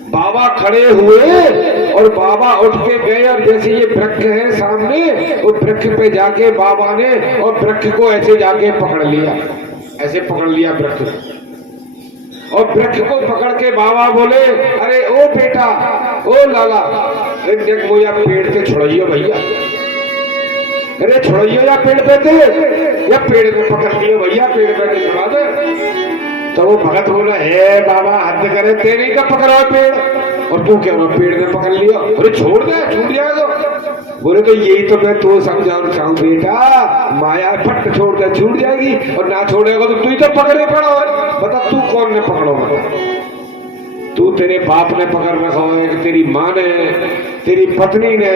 बाबा खड़े हुए और बाबा उठ के गए, और जैसे ये वृक्ष है सामने, वो वृक्ष पे जाके बाबा ने और वृक्ष को ऐसे जाके पकड़ लिया, ऐसे पकड़ लिया वृक्ष, और वृक्ष को पकड़ के बाबा बोले, अरे ओ बेटा, ओ लाला, देख वो या पेड़ से छुड़ाइयो भैया, अरे छुड़ाइयो या पेड़ पे थे, या पेड़ में पकड़ लियो भैया, पेड़ पे छुड़ा दे। तो वो भगत बोला, हे बाबा हद करे, तेरी का पकड़ो पेड़, और तू क्या पेड़ ने पकड़ लिया, अरे छोड़ दे छूट जाएगा। बोले तो यही तो मैं तो समझाना चाहूँ बेटा, माया फट छोड़ दे छूट जाएगी, और ना छोड़ेगा तो तू ही तो पकड़े पड़ा है। बता तू कौन ने पकड़ो, बता तू तेरे बाप ने पकड़ रखा है कि तेरी माँ ने, तेरी पत्नी ने,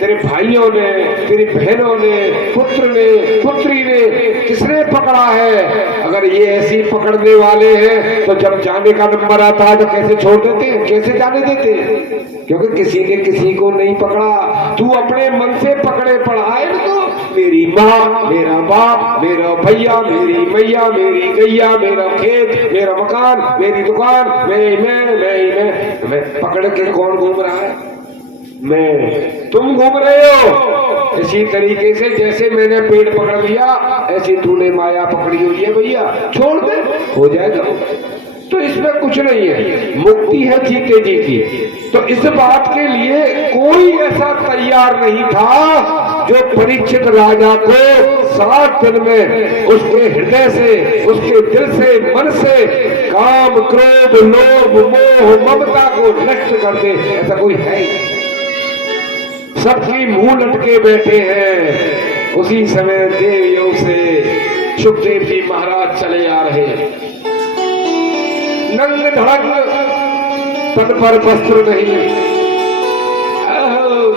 तेरे भाइयों ने, तेरी बहनों ने, पुत्र ने, पुत्री ने, किसने पकड़ा है? अगर ये ऐसी पकड़ने वाले हैं तो जब जाने का नंबर आता है तो कैसे छोड़ देते हैं, कैसे जाने देते हैं? क्योंकि किसी ने किसी को नहीं पकड़ा, तू अपने मन से पकड़े पड़ा है ना। तो मेरी माँ, मेरा बाप, मेरा भैया, मेरी मैया, मेरी गैया, मेरा खेत, मेरा मकान, मेरी दुकान, मैं पकड़ के कौन घूम रहा है? मैं, तुम घूम रहे हो। इसी तरीके से जैसे मैंने पेड़ पकड़ लिया, ऐसी तूने माया पकड़ी हुई है भैया, छोड़ दे हो जाएगा। तो इसमें कुछ नहीं है, मुक्ति है जीते जी की। तो इस बात के लिए कोई ऐसा तैयार नहीं था जो परीक्षित राजा को 7 दिन में उसके हृदय से, उसके दिल से, मन से काम, क्रोध, लोभ, मोह, ममता को नष्ट कर दे। ऐसा कोई है ही, सबकी मुंह लटके बैठे हैं। उसी समय देवियों से सुखदेव जी महाराज चले आ रहे हैं, नंग धड़ंग, तन पर वस्त्र नहीं,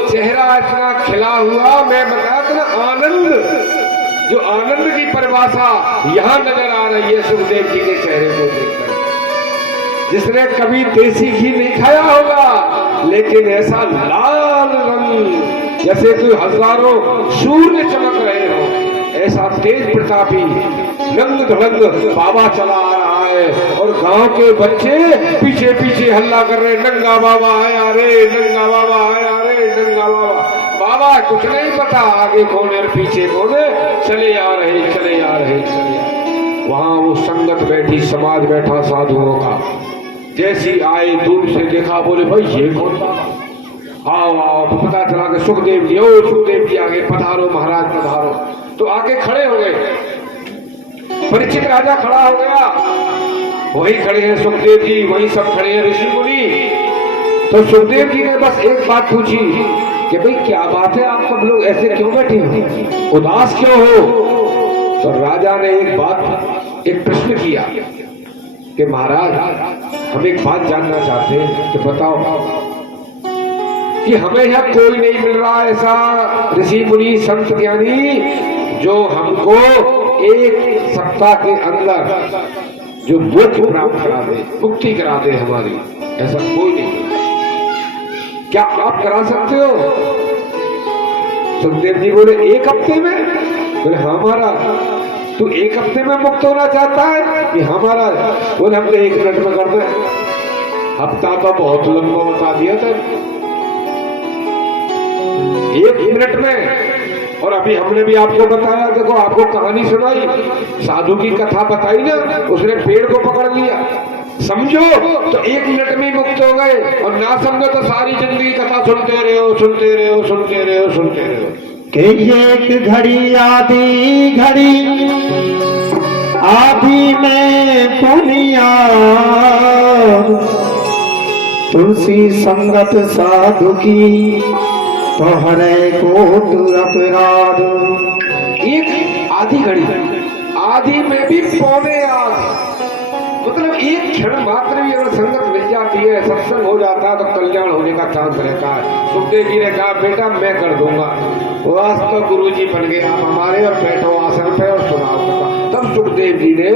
चेहरा इतना खिला हुआ। मैं बताया ना, आनंद, जो आनंद की परिभाषा यहाँ नजर आ रही है सुखदेव जी के चेहरे को देखकर। जिसने कभी देसी घी नहीं खाया होगा, लेकिन ऐसा लाल रंग जैसे कोई हजारों सूर्य चमक रहे हो, ऐसा तेज प्रतापी नंग धड़ंग बाबा चला आ रहा है। और गांव के बच्चे पीछे पीछे हल्ला कर रहे, नंगा बाबा आया रे, नंगा बाबा आया रे, नंगा बाबा। बाबा कुछ नहीं पता आगे कौन है पीछे कौन है, चले आ रहे, चले आ रहे, चले आ रहे। वहां वो संगत बैठी, समाज बैठा साधुओं का। जैसी आए दूर से देखा, बोले भाई ये कौन बाबा? आओ आओ। पता चला कि सुखदेव जी, ओ सुखदेव जी आगे पधारो महाराज पधारो। तो आगे खड़े हो गए, परीक्षित राजा खड़ा हो गया, वही खड़े हैं सुखदेव जी, वही सब खड़े हैं ऋषि मुनि। तो सुखदेव जी ने बस एक बात पूछी कि भाई क्या बात है, आप सब लोग ऐसे क्यों बैठे हो, उदास क्यों हो? तो राजा ने एक प्रश्न किया कि महाराज हम एक बात जानना चाहते हैं कि बताओ कि हमें यहाँ कोई नहीं मिल रहा ऐसा ऋषि मुनि संत ज्ञानी जो हमको 1 सप्ताह के अंदर जो मोक्ष प्राप्त करा दे, मुक्ति करा दे हमारी, ऐसा कोई नहीं। क्या आप करा सकते हो? सुखदेव जी बोले 1 हफ्ते में? बोले हाँ महाराज। तू 1 हफ्ते में मुक्त होना चाहता है कि हमारा? बोले हम तो 1 मिनट में कर दें। हफ्ता तो बहुत लंबा बता दिया था, 1 मिनट में। और अभी हमने भी आपको बताया, देखो आपको कहानी सुनाई, साधु की कथा बताई ना, उसने पेड़ को पकड़ लिया। समझो तो 1 मिनट में मुक्त हो गए, और ना समझो तो सारी जिंदगी कथा सुनते रहे हो, सुनते रहे हो, सुनते रहे हो, सुनते रहे हो। कि एक घड़ी आधी घड़ी, आधी में पुनिया, तुलसी संगत साधु की तो हरे कोट अपराध। एक आधी घड़ी, आधी में भी पौने आध, मतलब 1 क्षण मात्र भी अगर संगत मिल जाती है, सत्संग हो जाता है तो कल्याण होने का चांस रहता है। सुखदेव जी ने कहा बेटा मैं कर दूंगा। वास्तव गुरु जी बन गए आप हमारे, और बैठो आसन पे और सुनाओ कथा। तब सुखदेव जी ने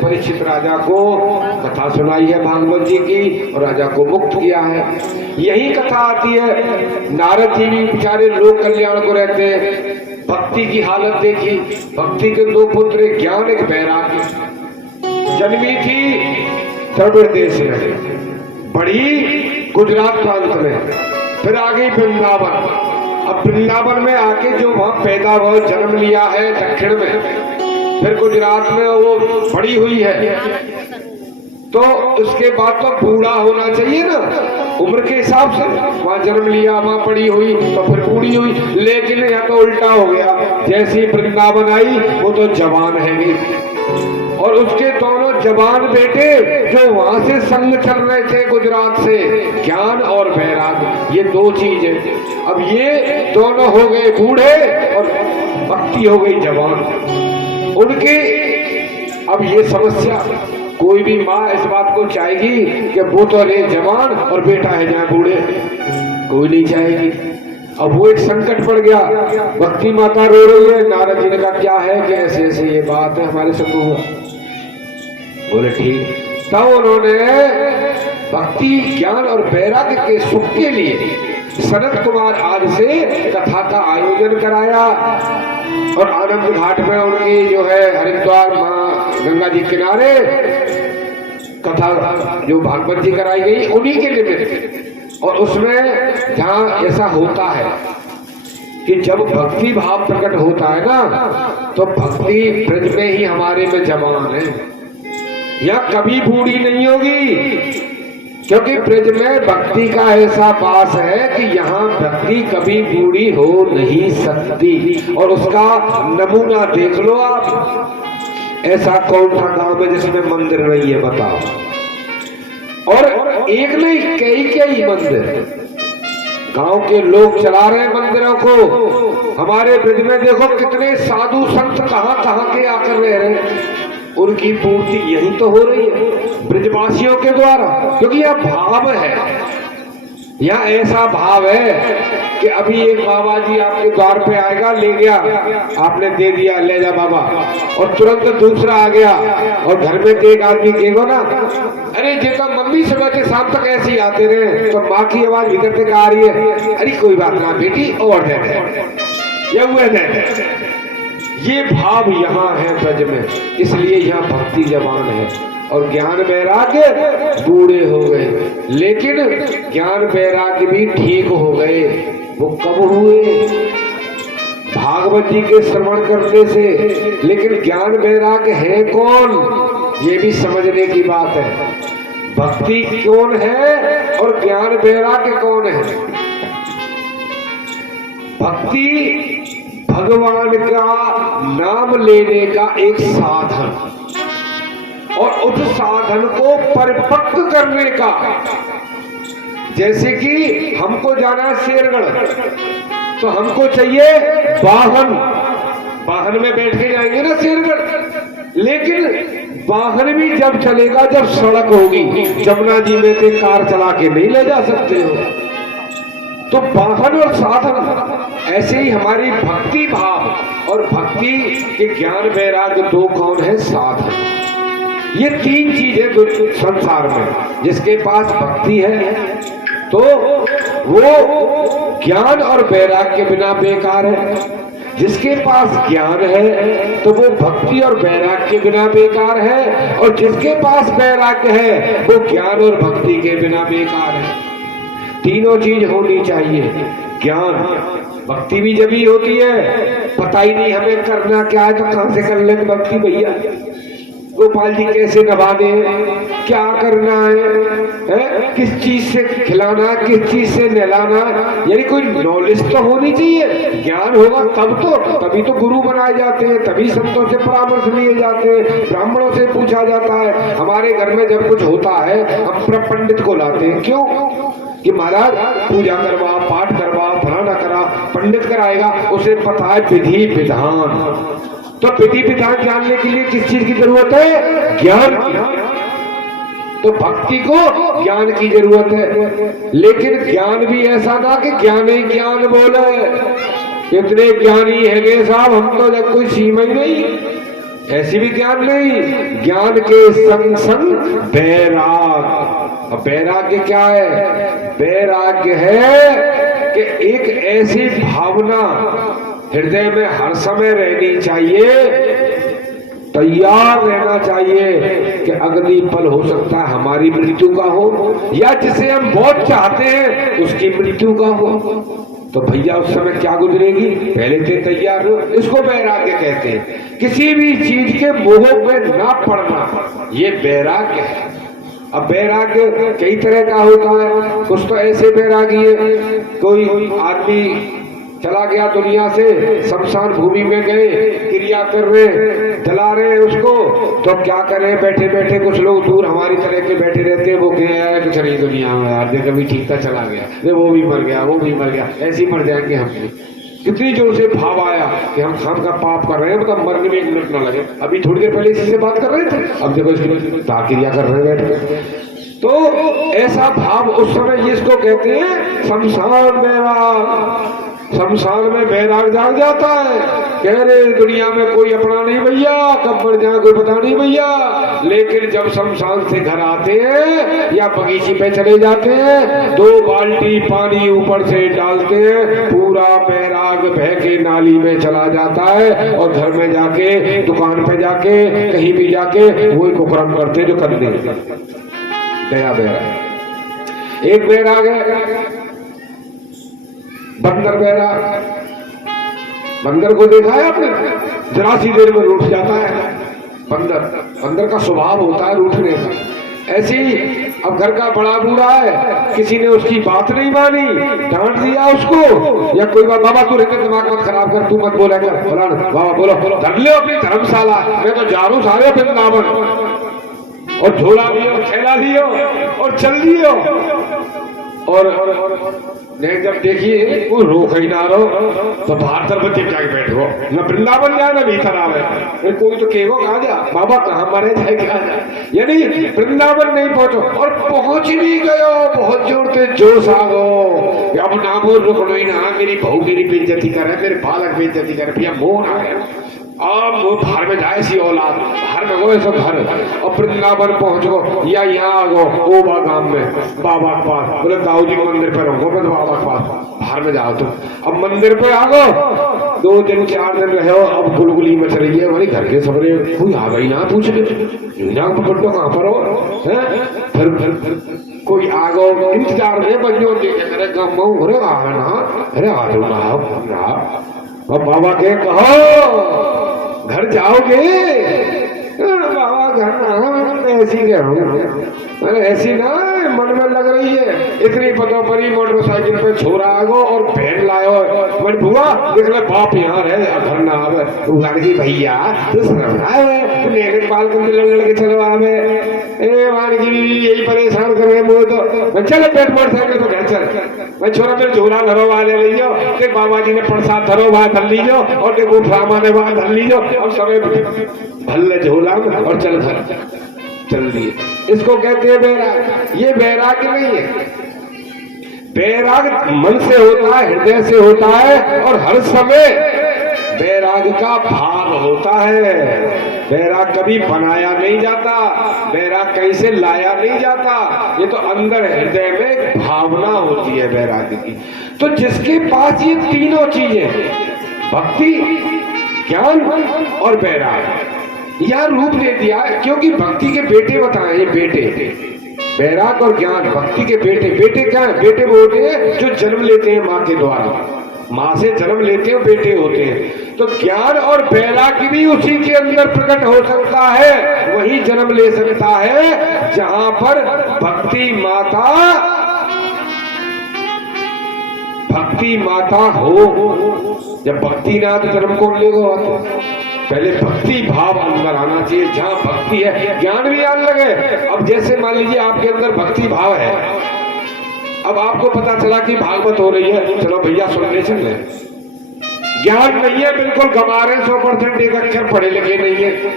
परीक्षित राजा को कथा सुनाई है भागवत जी की, और राजा को मुक्त किया है। यही कथा आती है, नारद जी भी बेचारे लोक कल्याण को रहते हैं। भक्ति की हालत देखी, भक्ति के 2 पुत्र, एक ज्ञान एक वैराग्य। जन्मी थी द्रविड़ देश में, बड़ी गुजरात प्रांत में, फिर आ गई वृंदावन। अब वृंदावन में आके जो वहां पैदा हुआ, जन्म लिया है दक्षिण में, फिर गुजरात में वो बड़ी हुई है, तो उसके बाद तो बूढ़ा होना चाहिए ना उम्र के हिसाब से। वहां जन्म लिया, वहां बड़ी हुई, तो फिर बूढ़ी हुई। लेकिन यहाँ तो उल्टा हो गया, जैसी वृंदावन आई वो तो जवान है गई, और उसके दोनों जवान बेटे जो वहां से संग चल रहे थे गुजरात से, ज्ञान और वैराग्य, ये दो चीज है। अब ये दोनों हो गए बूढ़े और भक्ति हो गई जवान। उनके अब ये समस्या, कोई भी माँ इस बात को चाहेगी कि वो तो रहे जवान और बेटा है जहाँ बूढ़े, कोई नहीं चाहेगी। अब वो एक संकट पड़ गया, भक्ति माता रो रही है, नारद जी ने कहा क्या है कि ऐसे ऐसे ये बात है हमारे संग हुआ। बोले ठीक। तब उन्होंने भक्ति ज्ञान और वैराग्य के सुख के लिए सनत कुमार आदि से कथा का आयोजन कराया और आनंद घाट में उनकी जो है हरिद्वार माँ गंगा जी किनारे कथा जो भागवत जी कराई गई उन्हीं के लिए। और उसमें जहाँ ऐसा होता है कि जब भक्ति भाव प्रकट होता है ना, तो भक्ति ब्रज में ही हमारे में जवान है, या कभी बूढ़ी नहीं होगी, क्योंकि ब्रज में भक्ति का ऐसा पास है कि यहाँ भक्ति कभी बूढ़ी हो नहीं सकती। और उसका नमूना देख लो आप, ऐसा कौन सा गांव है जिसमें मंदिर नहीं है बताओ? और एक नहीं कई मंदिर, गांव के लोग चला रहे हैं मंदिरों को। हमारे ब्रज में देखो कितने साधु संत कहाँ के आकर रह रहे हैं, उनकी पूर्ति यही तो हो रही है ब्रजवासियों के द्वारा, क्योंकि यह भाव है, यहाँ ऐसा भाव है कि अभी एक बाबा जी आपके द्वार पे आएगा, ले गया, आपने दे दिया, ले जा बाबा, और तुरंत दूसरा आ गया और घर में एक आदमी कहेगा ना, अरे जेका मम्मी सुबह से शाम तक ऐसे ही आते रहे, तो माँ की आवाज भीतर तक आ रही है, अरे कोई बात ना बेटी और दे दे, हुए दे। ये भाव यहाँ है ब्रज में, इसलिए यहाँ भक्ति जवान है और ज्ञान वैराग्य बूढ़े हो गए। लेकिन ज्ञान वैराग्य भी ठीक हो गए। वो कब हुए? भागवत जी के श्रवण करने से। लेकिन ज्ञान वैराग्य है कौन, ये भी समझने की बात है। भक्ति कौन है और ज्ञान वैराग्य कौन है? भक्ति भगवान का नाम लेने का एक साधन, और उस साधन को परिपक्व करने का। जैसे कि हमको जाना है शेरगढ़, तो हमको चाहिए वाहन में बैठ के जाएंगे ना शेरगढ़। लेकिन वाहन भी जब चलेगा जब सड़क होगी। जमुना जी में से कार चला के नहीं ले जा सकते हो। तो वाहन और साधन, ऐसे ही हमारी भक्ति भाव और भक्ति के ज्ञान वैराग्य दो कौन है? साधन। ये तीन चीजें संसार में, जिसके पास भक्ति है तो वो ज्ञान और वैराग्य के बिना बेकार है, जिसके पास ज्ञान है तो वो भक्ति और वैराग्य के बिना बेकार है, और जिसके पास वैराग्य है वो ज्ञान और भक्ति के बिना बेकार है। तीनों चीज होनी चाहिए। ज्ञान, भक्ति भी जब ही होती है, पता ही नहीं हमें करना क्या है तो कहां से कर लेंगे भक्ति भैया। गोपाल जी कैसे नभाने, क्या करना है, किस चीज से खिलाना, किस चीज से नहलाना, यानी कोई नॉलेज तो होनी चाहिए। ज्ञान होगा तब तो, तभी तो गुरु बनाए जाते हैं, तभी संतों से परामर्श लिए जाते हैं, ब्राह्मणों से पूछा जाता है। हमारे घर में जब कुछ होता है हम पंडित को लाते हैं, क्यों? कि महाराज पूजा करवा, पाठ करवा, फलाना करा, पंडित कराएगा, उसे पता है विधि विधान। तो विधि विधान जानने के लिए किस चीज की जरूरत है? ज्ञान की। तो भक्ति को ज्ञान की जरूरत है। लेकिन ज्ञान भी ऐसा ना कि ज्ञान ही ज्ञान बोले, इतने ज्ञानी है साहब, हम तो जब कोई सीमा ही नहीं, ऐसी भी ज्ञान नहीं। ज्ञान के संग संग वैराग्य। अब वैराग्य क्या है? वैराग्य है कि एक ऐसी भावना हृदय में हर समय रहनी चाहिए, तैयार रहना चाहिए कि अगली पल हो सकता है हमारी मृत्यु का हो, या जिसे हम बहुत चाहते हैं उसकी मृत्यु का हो। तो भैया उस समय क्या गुजरेगी, पहले से तैयार हो। इसको वैराग्य कहते हैं। किसी भी चीज के मोह में ना पड़ना, ये वैराग्य है। अब वैराग्य कई तरह का होता है। कुछ तो ऐसे वैरागी है, कोई आदमी चला गया दुनिया से, शमशान भूमि में गए, क्रिया कर रहे, जला रहे उसको, तो क्या करें, बैठे बैठे कुछ लोग दूर हमारी तरह के बैठे रहते हैं, वो कह यार कुछ नहीं दुनिया में यार, देख कभी ठीक था चला गया, वो भी मर गया, वो भी मर गया, ऐसे ही मर जाएंगे हम भी। कितनी जोर से भाव आया कि हम खाम का पाप कर रहे हैं, मतलब मरने में एक मिनट न लगे। अभी थोड़ी देर पहले इसी से बात कर रहे थे, अब देखो इसकी क्रिया कर रहे हैं बैठ। तो ऐसा भाव उस समय जिसको कहते हैं शमशान बैराग। शमशान में बैराग जाग जाता है, कह रहे दुनिया में कोई अपना नहीं भैया, कब मर जाए कोई पता नहीं भैया। लेकिन जब शमशान से घर आते हैं या बगीचे पे चले जाते हैं, 2 बाल्टी पानी ऊपर से डालते हैं, पूरा बैराग बह के नाली में चला जाता है, और घर में जाके, दुकान पे जाके, कहीं भी जाके वही कुकर्म करते जो कर दे। गया बैराग। एक बैराग है बंदर बैराग। बंदर को देखा है आपने, जरा सी देर में रूठ जाता है बंदर। बंदर का स्वभाव होता है रूठने का। ऐसे ही अब घर का बड़ा बूढ़ा है, किसी ने उसकी बात नहीं मानी, डांट दिया उसको, या कोई बात, बाबा तू रहते दिमाग मत खराब कर, तू मत बोला कर, बाबा बोलो धर ले अपनी धर्मशाला, मैं तो जा रहा हूँ सारे वृंदावन, और झोला लियो, थैला लियो और चल लियो। और नहीं, जब देखिए वो रोक ही ना रहो तो बाहर तरफ क्या बैठो, न वृंदावन जाए न भीतर आवे, कोई तो केवो कहा जा बाबा कहाँ मरे जाए क्या जाए, यानी वृंदावन नहीं पहुंचो, और पहुंच भी गयो, बहुत जोर से जोश आ गो, अब ना बोल रुकनो ही ना, मेरी बहू मेरी बेइज्जती करे, मेरे बालक बेइज्जती करे, भैया मोह आ गया, अब वो बाहर में जाए सी औलाद, बाहर में गो सब घर, और वृंदावन पहुंच गो, या यहाँ आ गो ओबा गांव में बाबा के पास, बोले दाऊ जी मंदिर पे रहो, मैं तो बाबा के पास, बाहर में जाओ तुम। अब मंदिर पे आ गो, 2 दिन 4 दिन रहे हो, अब गुलगुली मच रही है हमारी, घर के सबरे कोई आ गई ना पूछ के, बड्डो कहाँ पर हो, फिर कोई आ गो, इंतजार में बच्चों देखे, अरे गम अरे आ ना, अरे आ जाओ ना, अब बाबा के कहो घर जाओगे, बाबा घर ना, ऐसी कह रहा हूँ, मैंने ऐसी ना मन में लग रही है, इतनी पतो परी मोटरसाइकिल पे छोरा आगो और बहन लायो, मैं बुआ देख ले बाप यहाँ रहे, घर ना आवे, लड़की भैया तो बाल को लड़के चलो आवे, यही परेशान कर रहे मुझे, तो चलो पेट मोटरसाइकिल पे घर चल, मैं छोरा मेरे झोला धरो वाले लीजो, फिर बाबा जी ने प्रसाद धरो वहां धर लीजो, और देखो ड्रामा ने वहां धर लीजो, अब समय भल्ले झोला और चल घर चल दिए। इसको कहते हैं बैराग। ये बैराग नहीं है, बैराग मन से होता है, हृदय से होता है, और हर समय बैराग का भाव होता है। बैराग कभी बनाया नहीं जाता, बैराग कहीं से लाया नहीं जाता, ये तो अंदर हृदय में भावना होती है बैराग की। तो जिसके पास ये तीनों चीजें, भक्ति, ज्ञान और बैराग, यह रूप दे दिया, क्योंकि भक्ति के बेटे बताए, ये बेटे, बैराग और ज्ञान भक्ति के बेटे। बेटे क्या है? बेटे वो होते हैं जो जन्म लेते हैं माँ के द्वारा, माँ से जन्म लेते हैं, बेटे होते हैं। तो ज्ञान और बैराग भी उसी के अंदर प्रकट हो सकता है, वही जन्म ले सकता है जहां पर भक्ति माता हो। जब भक्ति ना तो जन्म कौन लेगा? पहले भक्ति भाव अंदर आना चाहिए। जहां भक्ति है ज्ञान भी आने लगे। अब जैसे मान लीजिए आपके अंदर भक्ति भाव है, अब आपको पता चला कि भागवत हो रही है, चलो भैया सुनने चल रहे। ज्ञान नहीं है, बिल्कुल गंवा रहे 100%, एक अक्षर पढ़े लिखे नहीं है,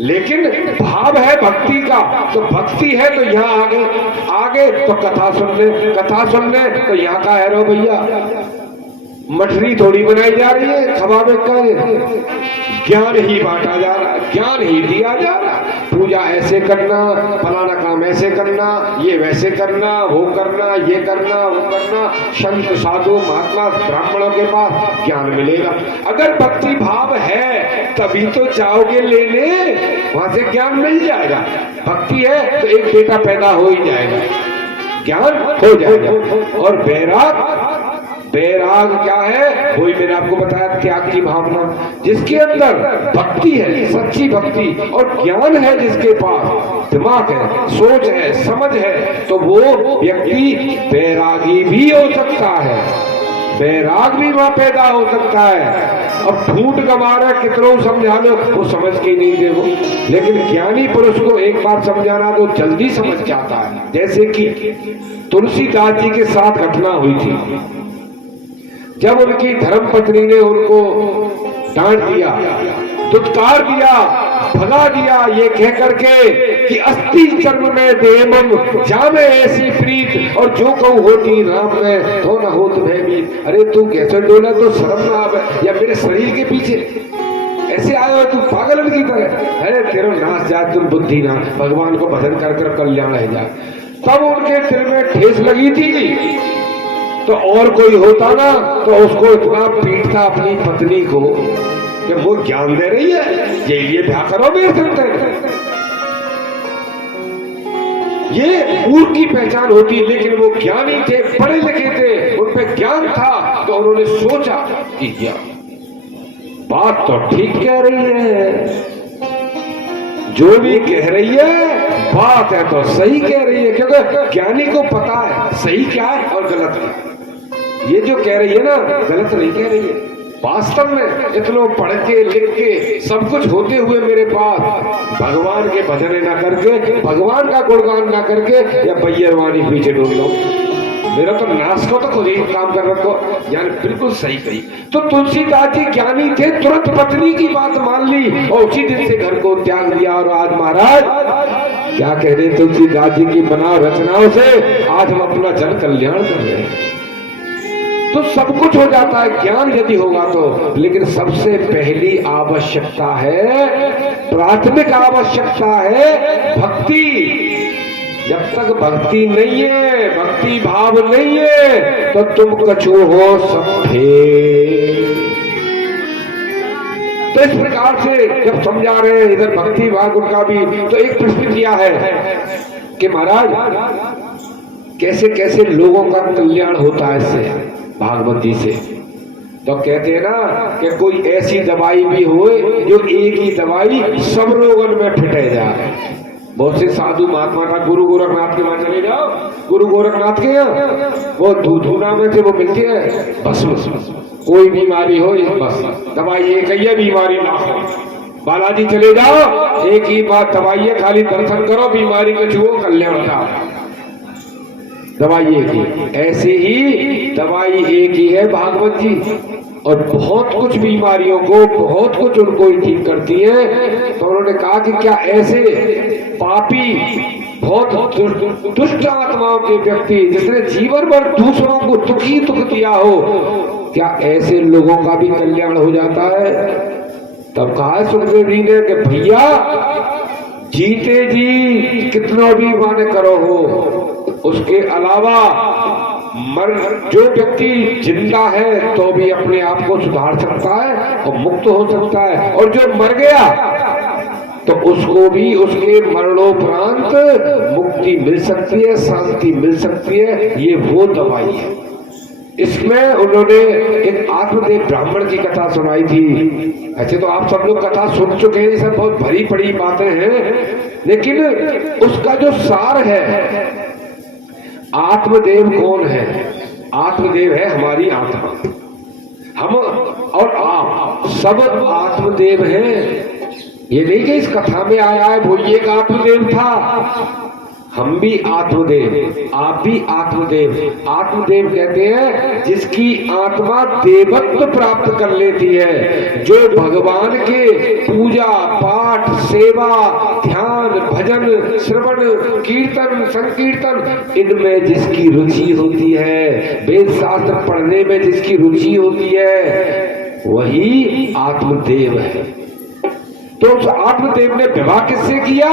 लेकिन भाव है भक्ति का। तो भक्ति है तो यहाँ आगे तो कथा सुनने तो यहाँ का है रो भैया, मठरी थोड़ी बनाई जा रही है, खबा में का ज्ञान ही बांटा जा रहा है, ज्ञान ही दिया जा रहा है। पूजा ऐसे करना, फलाना काम ऐसे करना, ये वैसे करना, वो करना, ये करना, वो करना। संत साधु महात्मा ब्राह्मणों के पास ज्ञान मिलेगा। अगर भक्ति भाव है तभी तो जाओगे लेने, वहां से ज्ञान मिल जाएगा। भक्ति है तो एक बेटा पैदा हो ही जाएगा, ज्ञान हो जाएगा। और बैराग क्या है? वही मैंने आपको बताया, त्याग की भावना। जिसके अंदर भक्ति है, सच्ची भक्ति, और ज्ञान है, जिसके पास दिमाग है, सोच है, समझ है, तो वो व्यक्ति बैरागी भी हो सकता है। वैराग भी वहां पैदा हो सकता है। अब ढूंढ गवा रहा है, कितनों समझा लो वो समझ के नहीं दे वो, लेकिन ज्ञानी पुरुष को एक बार समझाना तो जल्दी समझ जाता है। जैसे कि तुलसीदास जी के साथ घटना हुई थी, जब उनकी धर्मपत्नी ने उनको डांट दिया, दुत्कार दिया, भगा दिया, ये कह करके कि अस्थि जन्म में देवम जामे ऐसी प्रीत, और जो कहूँ होती राम में तो न होत भयभीत। अरे तू कैसे डोला, तो शर्म ना आवे, या मेरे शरीर के पीछे ऐसे आए हो, तू पागल की तरह। अरे तेरा नाश जाए, तुम बुद्धि ना, भगवान को भजन कर कर कल्याण है जाए। तब उनके दिल में ठेस लगी थी, तो और कोई होता ना तो उसको इतना पीटता अपनी पत्नी को कि वो ज्ञान दे रही है, ये ब्याह करो मेरे सुनते। ये मूर्ख की पहचान होती, लेकिन वो ज्ञानी थे, पढ़े लिखे थे, उन पे ज्ञान था, तो उन्होंने सोचा कि बात तो ठीक कह रही है, जो भी कह रही है बात है तो सही कह रही है, क्योंकि ज्ञानी को पता है सही क्या है और गलत क्या है। ये जो कह रही है ना, गलत नहीं कह रही है। वास्तव में इतना पढ़ के लिख के सब कुछ होते हुए मेरे पास भगवान के भजन ना करके, भगवान का गुणगान ना करके, या बैयरवानी पीछे डोल लो, मेरा तो नाश को तो खुद ही काम कर रखो, यानी बिल्कुल सही कही। तो तुलसीदास जी ज्ञानी थे, तुरंत पत्नी की बात मान ली और उसी दिन से घर को त्याग दिया। और आज महाराज क्या कह रहे, तुलसीदास जी की बनाओ रचनाओं से आज हम अपना जन कल्याण कर रहे हैं। तो सब कुछ हो जाता है ज्ञान यदि होगा तो, लेकिन सबसे पहली आवश्यकता है, प्राथमिक आवश्यकता है भक्ति। जब तक भक्ति नहीं है, भक्ति भाव नहीं है, तो तुम कछु हो सभ्य। तो इस प्रकार से जब समझा रहे हैं इधर भक्ति भाग उनका भी, तो एक प्रश्न किया है कि महाराज कैसे कैसे लोगों का कल्याण होता है इससे, भागवत जी से। तो कहते हैं ना कि कोई ऐसी दवाई भी हो जो एक ही दवाई सब रोगन में फिटे जाए। बहुत से साधु महात्मा का, गुरु गोरखनाथ के वहां चले जाओ, गुरु गोरखनाथ के यहाँ वो धूना में से वो मिलती है, बस कोई बीमारी हो बस दवाई एक ही है, बीमारी ना हो। बालाजी चले जाओ, एक ही बात दवाई है, खाली दर्शन करो, बीमारी को छुओ, कल्याण का दवाई एक ही। ऐसे ही दवाई एक ही है भागवत जी, और बहुत कुछ बीमारियों को, बहुत कुछ उनको ही ठीक करती है। तो उन्होंने कहा कि क्या ऐसे पापी, बहुत दुष्ट आत्माओं के व्यक्ति जिसने जीवन भर दूसरों को दुखी दुख दिया हो, क्या ऐसे लोगों का भी कल्याण हो जाता है? तब कहा सुखदेव जी ने कि भैया जीते जी कितना भी माने करो हो, उसके अलावा जो व्यक्ति जिंदा है तो भी अपने आप को सुधार सकता है और मुक्त हो सकता है, और जो मर गया तो उसको भी उसके मरणोपरांत मुक्ति मिल सकती है, शांति मिल सकती है। ये वो दवाई है। इसमें उन्होंने एक आत्मदेव ब्राह्मण की कथा सुनाई थी। ऐसे तो आप सब लोग कथा सुन चुके हैं, सब बहुत भरी पड़ी बातें हैं, लेकिन उसका जो सार है, आत्मदेव कौन है? आत्मदेव है हमारी आत्मा। हम और आप सब आत्मदेव हैं। ये नहीं कि इस कथा में आया है वो एक आत्मदेव था, हम भी आत्मदेव, आप भी आत्मदेव। आत्मदेव कहते हैं जिसकी आत्मा देवत्व प्राप्त कर लेती है, जो भगवान के पूजा पाठ, सेवा, ध्यान, भजन, श्रवण, कीर्तन, संकीर्तन, इनमें जिसकी रुचि होती है, वेद शास्त्र पढ़ने में जिसकी रुचि होती है, वही आत्मदेव है। तो उस आत्मदेव ने विवाह किससे किया?